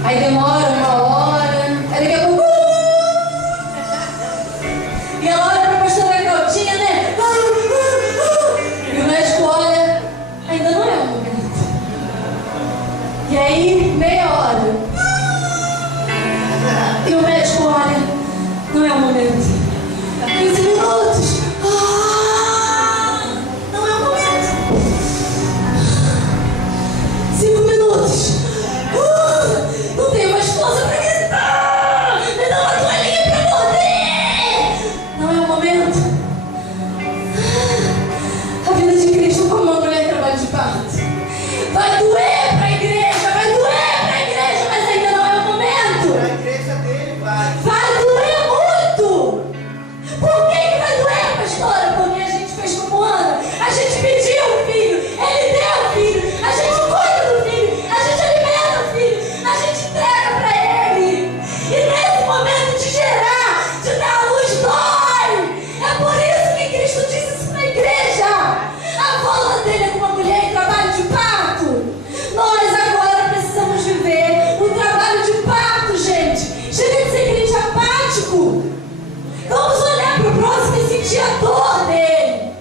Aí demora 1 hora, aí daqui a pouco e ela olha para a pastora Claudinha, né? E o médico olha, ainda não é o momento. E aí, meia hora. E o médico olha, não é o momento. 15 minutos. Não é o momento. 5 minutos. Não tenho mais força para gritar. Me dá uma toalhinha para morder. Não é o momento. A vida de Cristo como uma mulher em trabalho de parto. Vai doer para a igreja, mas ainda não é o momento. A igreja dele vai. Vai doer muito. Por que vai doer, pastora? Porque a gente fez como Ana. A gente pediu o filho, ele deu o filho, a gente cuida do filho, a gente alimenta o filho, a gente entrega para ele. E nesse momento de gerar, de dar a luz, dói. É por isso que Cristo disse isso para a igreja. A volta dele é com uma mulher em trabalho de parto. Nós agora precisamos viver o trabalho de parto, gente. Chega de ser crente apático. Vamos olhar para o próximo e sentir a dor dele.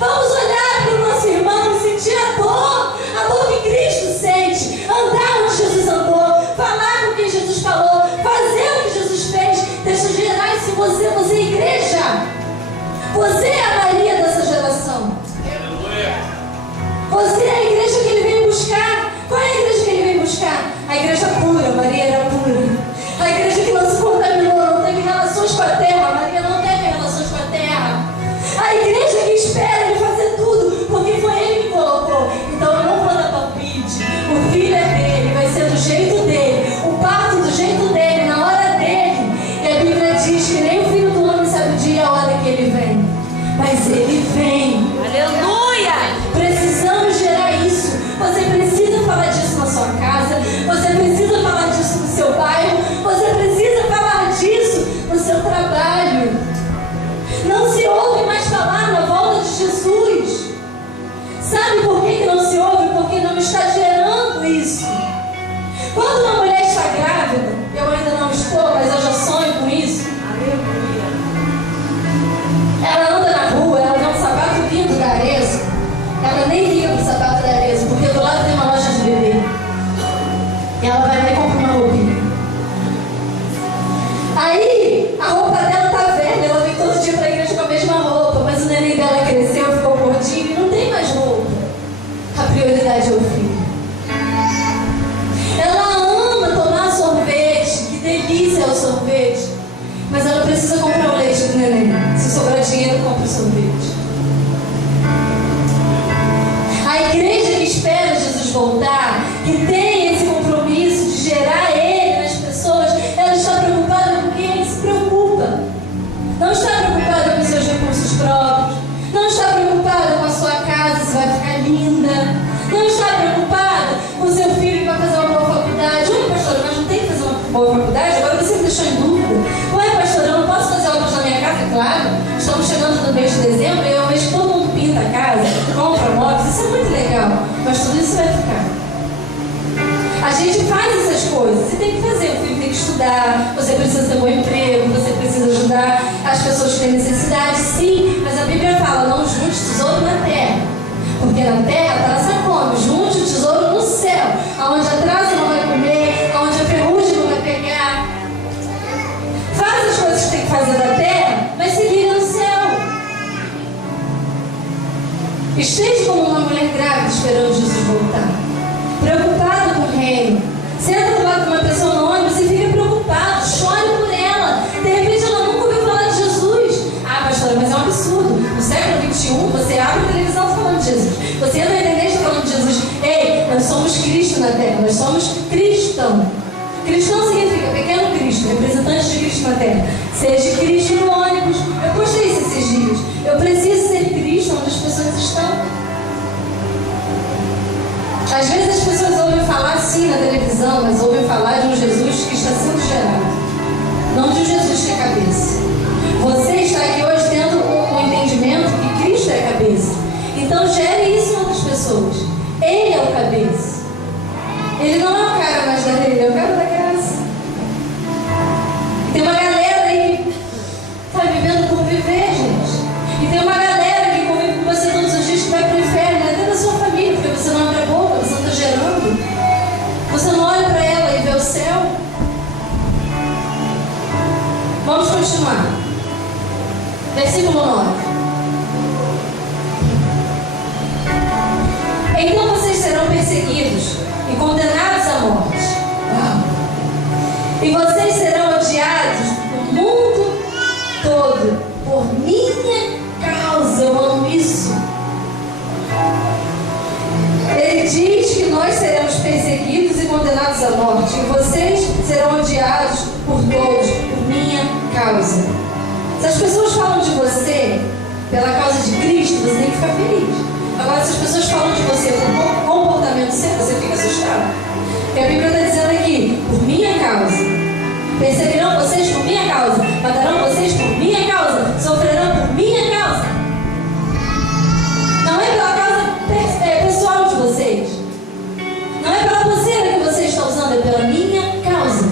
Vamos olhar para o nosso irmão e sentir a dor que Cristo sente. Andar onde Jesus andou, falar com quem Jesus falou, fazer o que Jesus fez. Deixa eu gerar isso em você é igreja. Você é a Maria dessa geração. Você é a igreja que ele veio buscar. Qual é a igreja que ele veio buscar? A igreja pura, Maria era pura. A igreja que não se contaminou, não teve relações com a terra. Maria não teve relações com a terra. A igreja que espera ele fazer tudo, porque foi ele que colocou. Então eu não vou dar palpite. O filho é dele, vai ser do jeito dele. O parto do jeito dele, na hora dele. E a Bíblia diz que nem o filho do homem sabe o dia e a hora que ele vem. Mas ele vem. Aleluia! Precisamos gerar isso. Você precisa falar disso na sua casa. Você precisa falar disso sorvete, mas ela precisa comprar o leite do neném. Se sobrar dinheiro, compra o sorvete. A igreja que espera Jesus voltar, que tem esse compromisso de gerar Ele nas pessoas, ela está preocupada com quem Ele se preocupa. Não está preocupada com seus recursos próprios. Não está preocupada com a sua casa, se vai ficar linda. Não está preocupada com o seu filho que vai fazer uma boa faculdade. Oi, pastor, mas não tem que fazer uma boa faculdade? Agora você me deixou em dúvida. Ué, pastor, eu não posso fazer obras na minha casa? Claro, estamos chegando no mês de dezembro e é o mês que todo mundo pinta a casa, compra móveis, isso é muito legal. Mas tudo isso vai ficar. A gente faz essas coisas, você tem que fazer, o filho tem que estudar, você precisa ter um bom emprego, você precisa ajudar as pessoas que têm necessidade, sim, mas a Bíblia fala, não junte tesouro na terra, porque na terra a traça come, junte o tesouro no céu, aonde a traça não vai comer, aonde a ferrugem não vai pegar. Faz as coisas que tem que fazer na terra, mas se liga no céu. Esteja como uma mulher grávida esperando Jesus voltar, preocupado com o reino. Senta do lado de uma pessoa no ônibus e fica preocupado, chore por ela. De repente ela nunca ouviu falar de Jesus. Ah, pastora, mas é um absurdo. No século XXI, você abre a televisão falando de Jesus. Você entra na internet falando de Jesus. Ei, nós somos Cristo na terra, nós somos cristão. Cristão significa pequeno Cristo, representante de Cristo na terra. Seja Cristo no ônibus. Eu postei isso esses dias. Eu preciso ser Cristo onde as pessoas estão. Às vezes as pessoas ouvem falar sim na televisão, mas ouvem falar de um Jesus que está sendo gerado, não de um Jesus que é cabeça. Você está aqui hoje tendo um entendimento que Cristo é a cabeça. Então gere isso em outras pessoas. Ele é o cabeça. Ele não é o cara mais da rede, ele é o cara da graça. Tem uma galera aí que está vivendo por viver, gente. E tem uma galera que convive com você todos os dias que vai para o inferno, até da sua família, porque você não abre a boca, você não está gerando. Você não olha para ela e vê o céu. Vamos continuar. Versículo 9. Então vocês serão perseguidos e condenados à morte. E vocês serão odiados no mundo todo por minha causa. Eu amo isso. Ele diz que nós seremos perseguidos e condenados à morte. E vocês serão odiados por todos, por minha causa. Se as pessoas falam de você pela causa de Cristo, você tem que ficar feliz. Agora, se as pessoas falam de você por comportamento seu, você fica assustado. Porque a Bíblia está dizendo aqui, por minha causa. Perseguirão vocês por minha causa. Matarão vocês por minha causa. Sofrerão por minha causa. Não é pela causa pessoal de vocês. Não é pela pulseira que você está usando, é pela minha causa.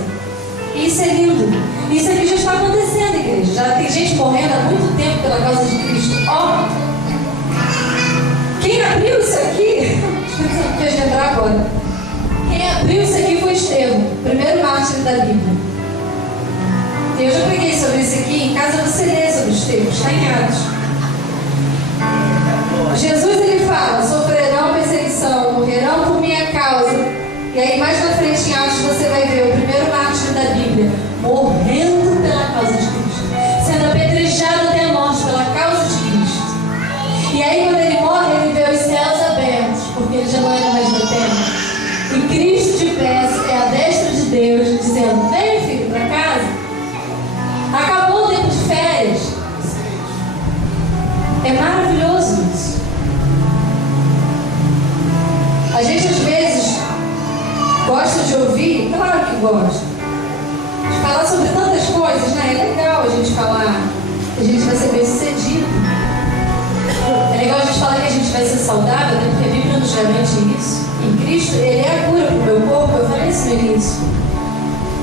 E isso é lindo. Isso aqui já está acontecendo, igreja. Já tem gente morrendo há muito tempo pela causa de Cristo. Ó, quem abriu isso aqui? Deixa eu lembrar agora. Quem abriu isso aqui foi Estevão, primeiro mártir da Bíblia. Eu já preguei sobre isso aqui. Em casa você lê sobre Estevão, está em Atos. Jesus ele fala: sofrerão perseguição, morrerão por minha causa. E aí mais na frente em Atos você vai ver o primeiro mártir da Bíblia morrendo pela causa de Cristo, sendo apedrejado até a morte pela causa de Cristo. E aí quando ele morre, ele vê os céus abertos, porque ele já não era mais na terra. E Cristo de pé é a destra de Deus, dizendo: vem, filho, para casa. Acabou o tempo de férias. É maravilhoso isso. A gente às vezes gosta de ouvir, claro que gosta, de falar sobre tantas coisas, né? É legal a gente falar que a gente vai ser bem sucedido. É legal a gente falar que a gente vai ser saudável, né? Porque a Bíblia nos garante isso. Em Cristo, Ele é a cura para o meu corpo. Eu falei isso no início.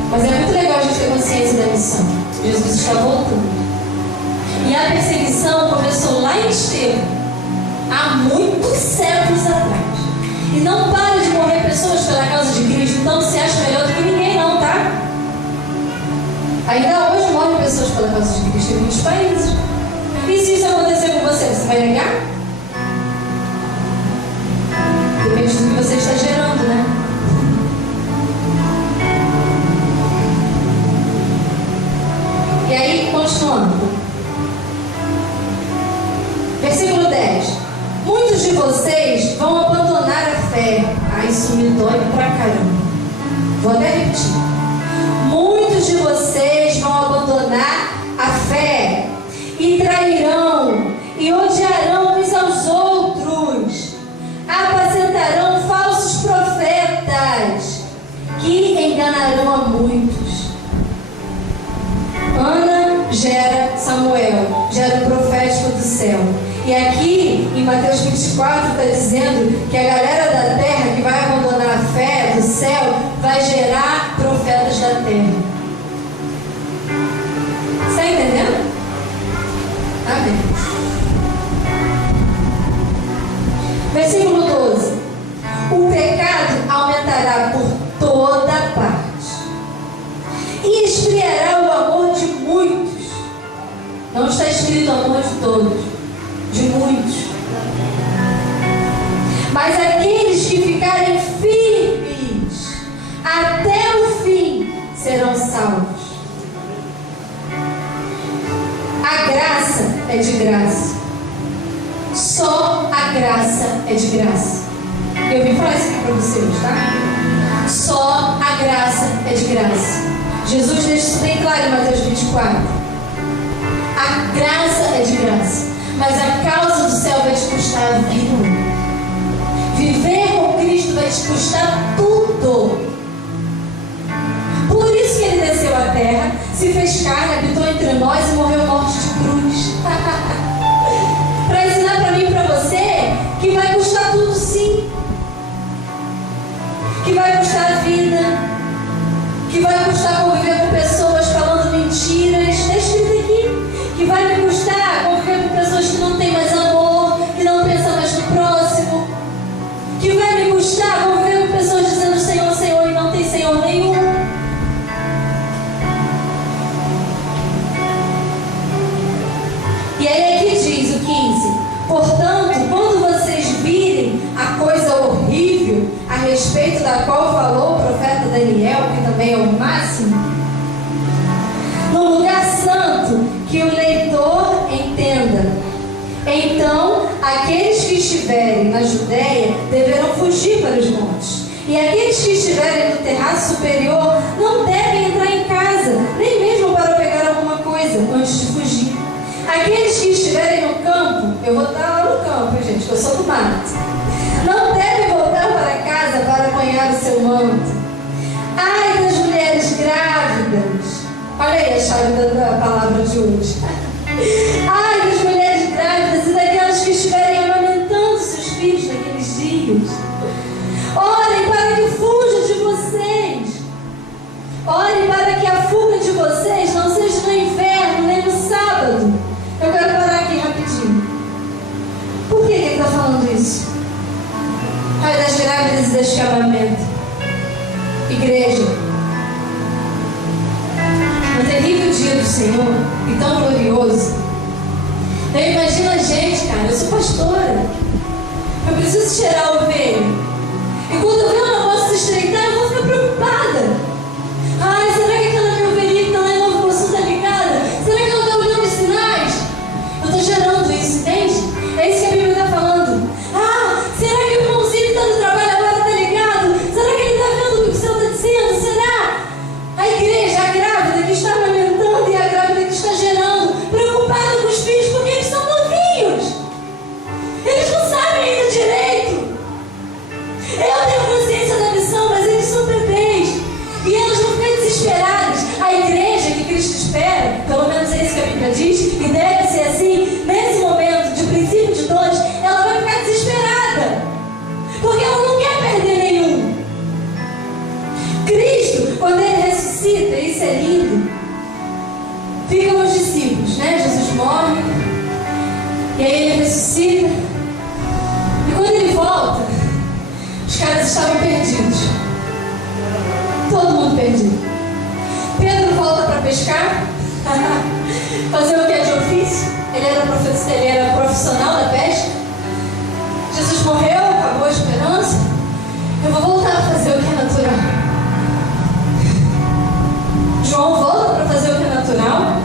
Mas é muito legal a gente ter consciência da missão. Jesus está voltando. E a perseguição começou lá em Estevão, há muitos séculos atrás. E não para de morrer pessoas pela causa de Cristo. Então se acha melhor do que ninguém, não, tá? Ainda hoje morrem pessoas pela causa de Cristo em muitos países. E se isso acontecer com você, você vai negar? Depende do que você está gerando, né? E aí, continuando. Versículo 10. Muitos de vocês vão abandonar a fé. Ah, isso me dói pra caramba. Vou até repetir. Muitos de vocês vão abandonar a fé e trairão e odiarão uns aos outros. Apacentarão falsos profetas que enganarão a muitos. Ana gera Samuel, gera o profético do céu. E aqui em Mateus 24 está dizendo que a galera da terra que vai abandonar a fé do céu vai gerar profetas da terra. Está entendendo? Amém. Versículo 12. O pecado aumentará por toda parte e esfriará o amor de muitos. Não está escrito amor de todos, de muitos. Mas aqueles que ficarem firmes até o fim serão salvos. A graça é de graça. Só a graça é de graça. Eu vim falar isso aqui para vocês, tá? Só a graça é de graça. Jesus deixa isso bem claro em Mateus 24. A graça é de graça, mas a causa do céu vai te custar a vida. Viver com Cristo vai te custar tudo. Por isso que Ele desceu à terra, se fez carne, habitou entre nós e morreu morte de cruz. Para ensinar para mim e para você que vai custar tudo, sim. Que vai custar a vida, que vai custar conviver com pessoas falando mentiras. Está escrito aqui que vai me custar conviver com pessoas que não têm mais amor, que não pensam mais no próximo, que vai me custar conviver com pessoas dizendo Senhor, Senhor e não tem Senhor nenhum. E aí aqui diz o 15: portanto, quando vocês virem a coisa horrível a respeito da qual falou o profeta Daniel, que também é o máximo, no lugar santo, que o leitor entenda. Então, aqueles que estiverem na Judéia deverão fugir para os montes. E aqueles que estiverem no terraço superior não devem entrar em casa, nem mesmo para pegar alguma coisa antes de fugir. Aqueles que estiverem no campo, eu vou estar lá no campo, gente, que eu sou do mato, não devem voltar para casa para apanhar o seu manto. Ai das mulheres grávidas. Olha aí a chave da palavra de hoje. Ai das mulheres grávidas e daquelas que estiverem amamentando seus filhos naqueles dias. Orem para que fuja de vocês. Orem para que a fuga de vocês não seja no inverno nem no sábado. Eu quero parar aqui rapidinho. Por que ele está falando isso? Ai das grávidas e das que amamentam. Igreja, no terrível dia do Senhor e tão glorioso, eu imagino a gente, cara, eu sou pastora, eu preciso cheirar a ovelha, e quando eu ver uma negócio se estreitar, eu vou ficar preocupada. Ai, será que aquela minha ovelhinha que está lá em Novo Poço está ligada? Será que ela está olhando os sinais? Eu estou gerando isso, entende? É isso que a Bíblia está falando. Ah, será que o irmãozinho que está no trabalho agora está ligado? Será que ele está vendo o que o céu está dizendo? Será? A igreja, a grávida que está amamentando e a grávida que está gerando, preocupada com os filhos porque eles são novinhos. Eles não sabem ainda direito. Eu tenho consciência da missão, mas eles são bebês. E elas vão ficar desesperadas. A igreja que Cristo espera, pelo menos é isso que a Bíblia diz, e deve ser assim, nesse momento de princípio de dores, ela vai ficar desesperada. Porque ela não quer perder nenhum. Cristo, quando Ele ressuscita, isso é lindo, ficam os discípulos, né? Jesus morre, e aí Ele ressuscita, e quando Ele volta, os caras estavam perdidos. Todo mundo perdido. Pedro volta para pescar, fazer o que é de ofício. Ele era profissional da pesca. Jesus morreu, acabou a esperança. Eu vou voltar a fazer o que é natural. João volta para fazer o que é natural.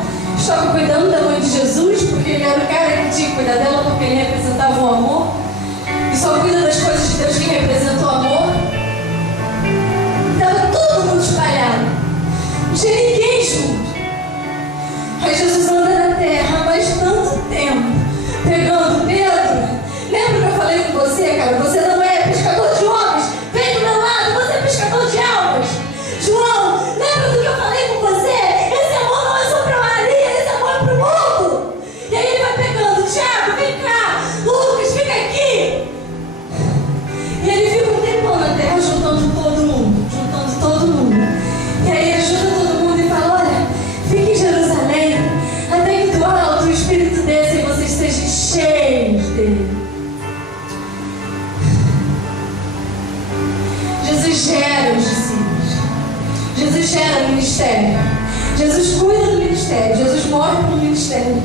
cuida do ministério. Jesus morre pelo ministério.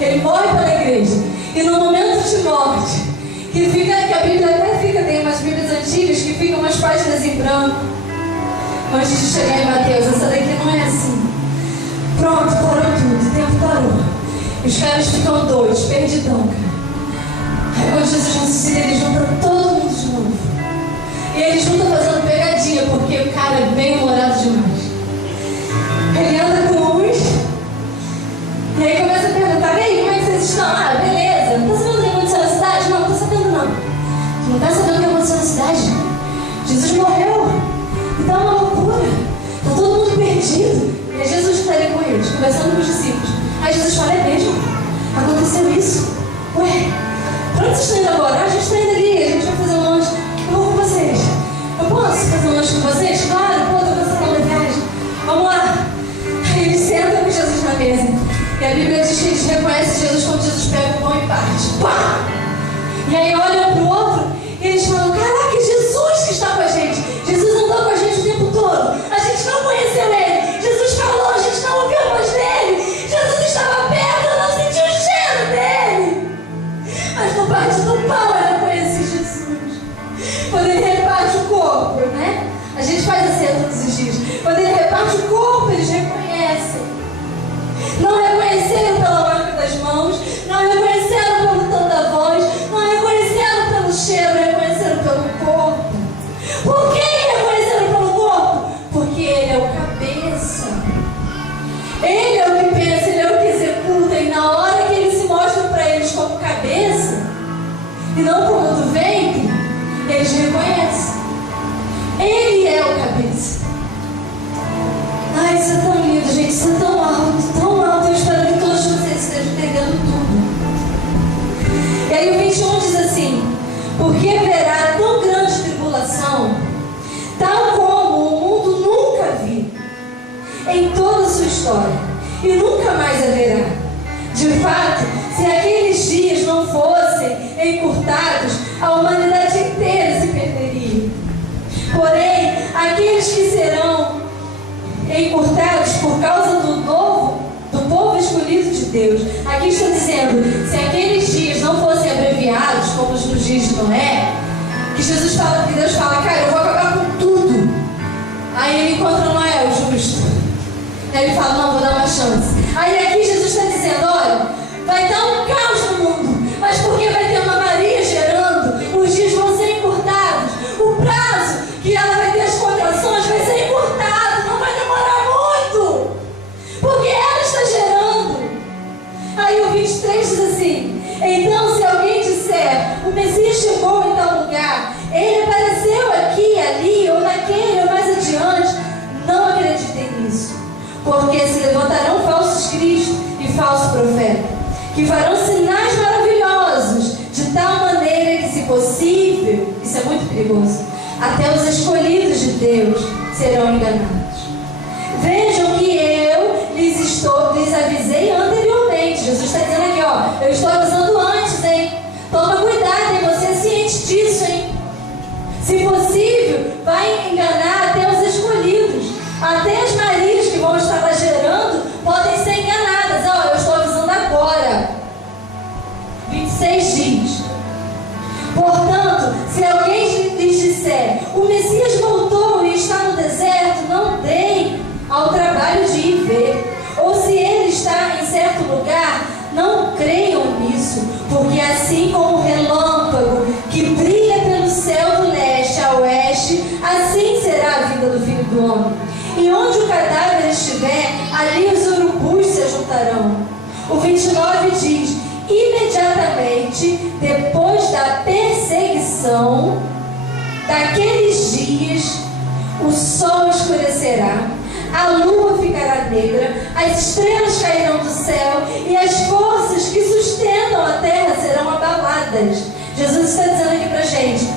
Ele morre pela igreja. E no momento de morte, que a Bíblia até fica, tem umas Bíblias antigas que ficam umas páginas em branco. Antes de chegar em Mateus, essa daqui não é assim. Pronto, parou tudo, o tempo parou. E os caras ficam doidos, perdidão, cara. Aí quando Jesus ressuscita, eles juntam todo mundo de novo. E eles juntam fazendo pegadinha, porque o cara é bem humorado demais. Ele anda com uns, e aí começa a perguntar: e aí, como é que vocês estão? Ah, beleza. Não tá sabendo o que aconteceu na cidade? Não, não tô sabendo não. Tu não tá sabendo o que aconteceu na cidade? Jesus morreu. E tá uma loucura. Tá todo mundo perdido. E é Jesus que está ali com eles, conversando com os discípulos. Aí Jesus fala: é mesmo? Aconteceu isso? Ué, pra onde vocês estão indo agora? Ah, a gente está indo ali, a gente vai fazer um lanche. Eu vou com vocês. Eu posso fazer um lanche com vocês? Claro, pô, tô gostando da viagem. Vamos lá. Aí eles sentam com Jesus na mesa. E a Bíblia diz que eles reconhecem Jesus quando Jesus pega o pão e parte. Pá! E aí olham para o outro e eles falam: caraca, Jesus que está com a gente. Jesus andou com a gente o tempo todo. A gente não conheceu ele. Jesus falou, a gente não ouviu a voz dele. Jesus estava perto, eu não senti o cheiro dele. Mas no parte do pão eu reconheci Jesus. Quando ele reparte o corpo, né? A gente faz assim todos os dias. Quando ele reparte o corpo, eles reconhecem. Não reconheceram pela marca das mãos, não reconheceram pelo tom da voz, não reconheceram pelo cheiro, reconheceram pelo corpo. Por que reconheceram pelo corpo? Porque ele é o cabeça. Ele é o que pensa, ele é o que executa. E na hora que ele se mostra para eles como cabeça, e não como do ventre, eles reconhecem. Ele é o cabeça. Ai, isso é tão lindo, gente. Isso é tão alto, tão alto. Eu espero que todos vocês estejam entendendo tudo. E aí o 21 diz assim: porque haverá tão grande tribulação, tal como o mundo nunca viu em toda a sua história, e nunca mais haverá. De fato, se aqueles dias não fossem encurtados, a humanidade inteira se perderia. Porém, aqueles que serão encurtados por causa do povo escolhido de Deus. Aqui está dizendo: se aqueles dias não fossem abreviados, como nos dias de Noé, que Jesus fala, que Deus fala: cara, eu vou acabar com tudo. Aí ele encontra Noé, o justo. Aí ele fala: não, vou dar uma chance. Aí aqui Jesus está dizendo: olha, vai dar um caos no mundo, mas porque vai ter uma Maria gerando, os dias vão ser encurtados. O prazo que ela vai ter as contrações vai ser encurtado, não vai demorar muito, porque ela está gerando. Aí o 23 diz assim: então se alguém disser, o Messias chegou em tal lugar, ele apareceu aqui, ali, ou naquele, ou mais adiante, não acreditem nisso, porque se levantarão falsos cristos e falsos profetas, que farão sinais maravilhosos, de tal maneira que, se possível, isso é muito perigoso, até os escolhidos de Deus serão enganados. Vejam que eu lhes avisei anteriormente. Jesus está dizendo aqui, ó, eu estou avisando antes, hein? Toma cuidado, hein? Você é ciente disso, hein? Se possível, vai enganar até os escolhidos. Até as Marias que vão estar lá gerando podem ser enganadas. Ó, eu estou avisando agora. 26 dias. Portanto, se alguém lhes disser, o Messias voltou e está no deserto, não deem ao trabalho de ir ver. Ou se ele está em certo lugar, não creiam nisso, porque assim como o relâmpago que brilha pelo céu do leste a oeste, assim será a vida do Filho do Homem. E onde o cadáver estiver, ali os urubus se juntarão. O 29 diz: imediatamente depois da perseguição daqueles dias, o sol escurecerá, a lua ficará negra, as estrelas cairão do céu e as forças que sustentam a terra serão abaladas. Jesus está dizendo aqui pra gente: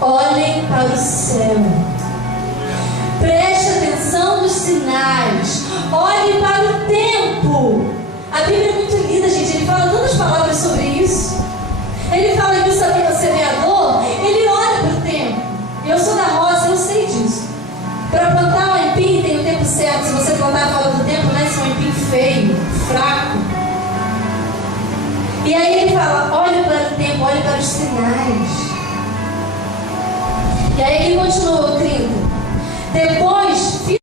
olhem para o céu, preste atenção nos sinais, olhem para o tempo. A Bíblia é muito linda, gente. Ele fala tantas palavras sobre isso. Ele fala que o semeador, ele olha para o tempo. Eu sou da roça, eu sei disso. Para plantar um empim tem o tempo certo. Se você plantar fora do tempo, né? Se um empim feio, fraco. E aí ele fala, olha para o tempo, olha para os sinais. E aí ele continua, 30. Depois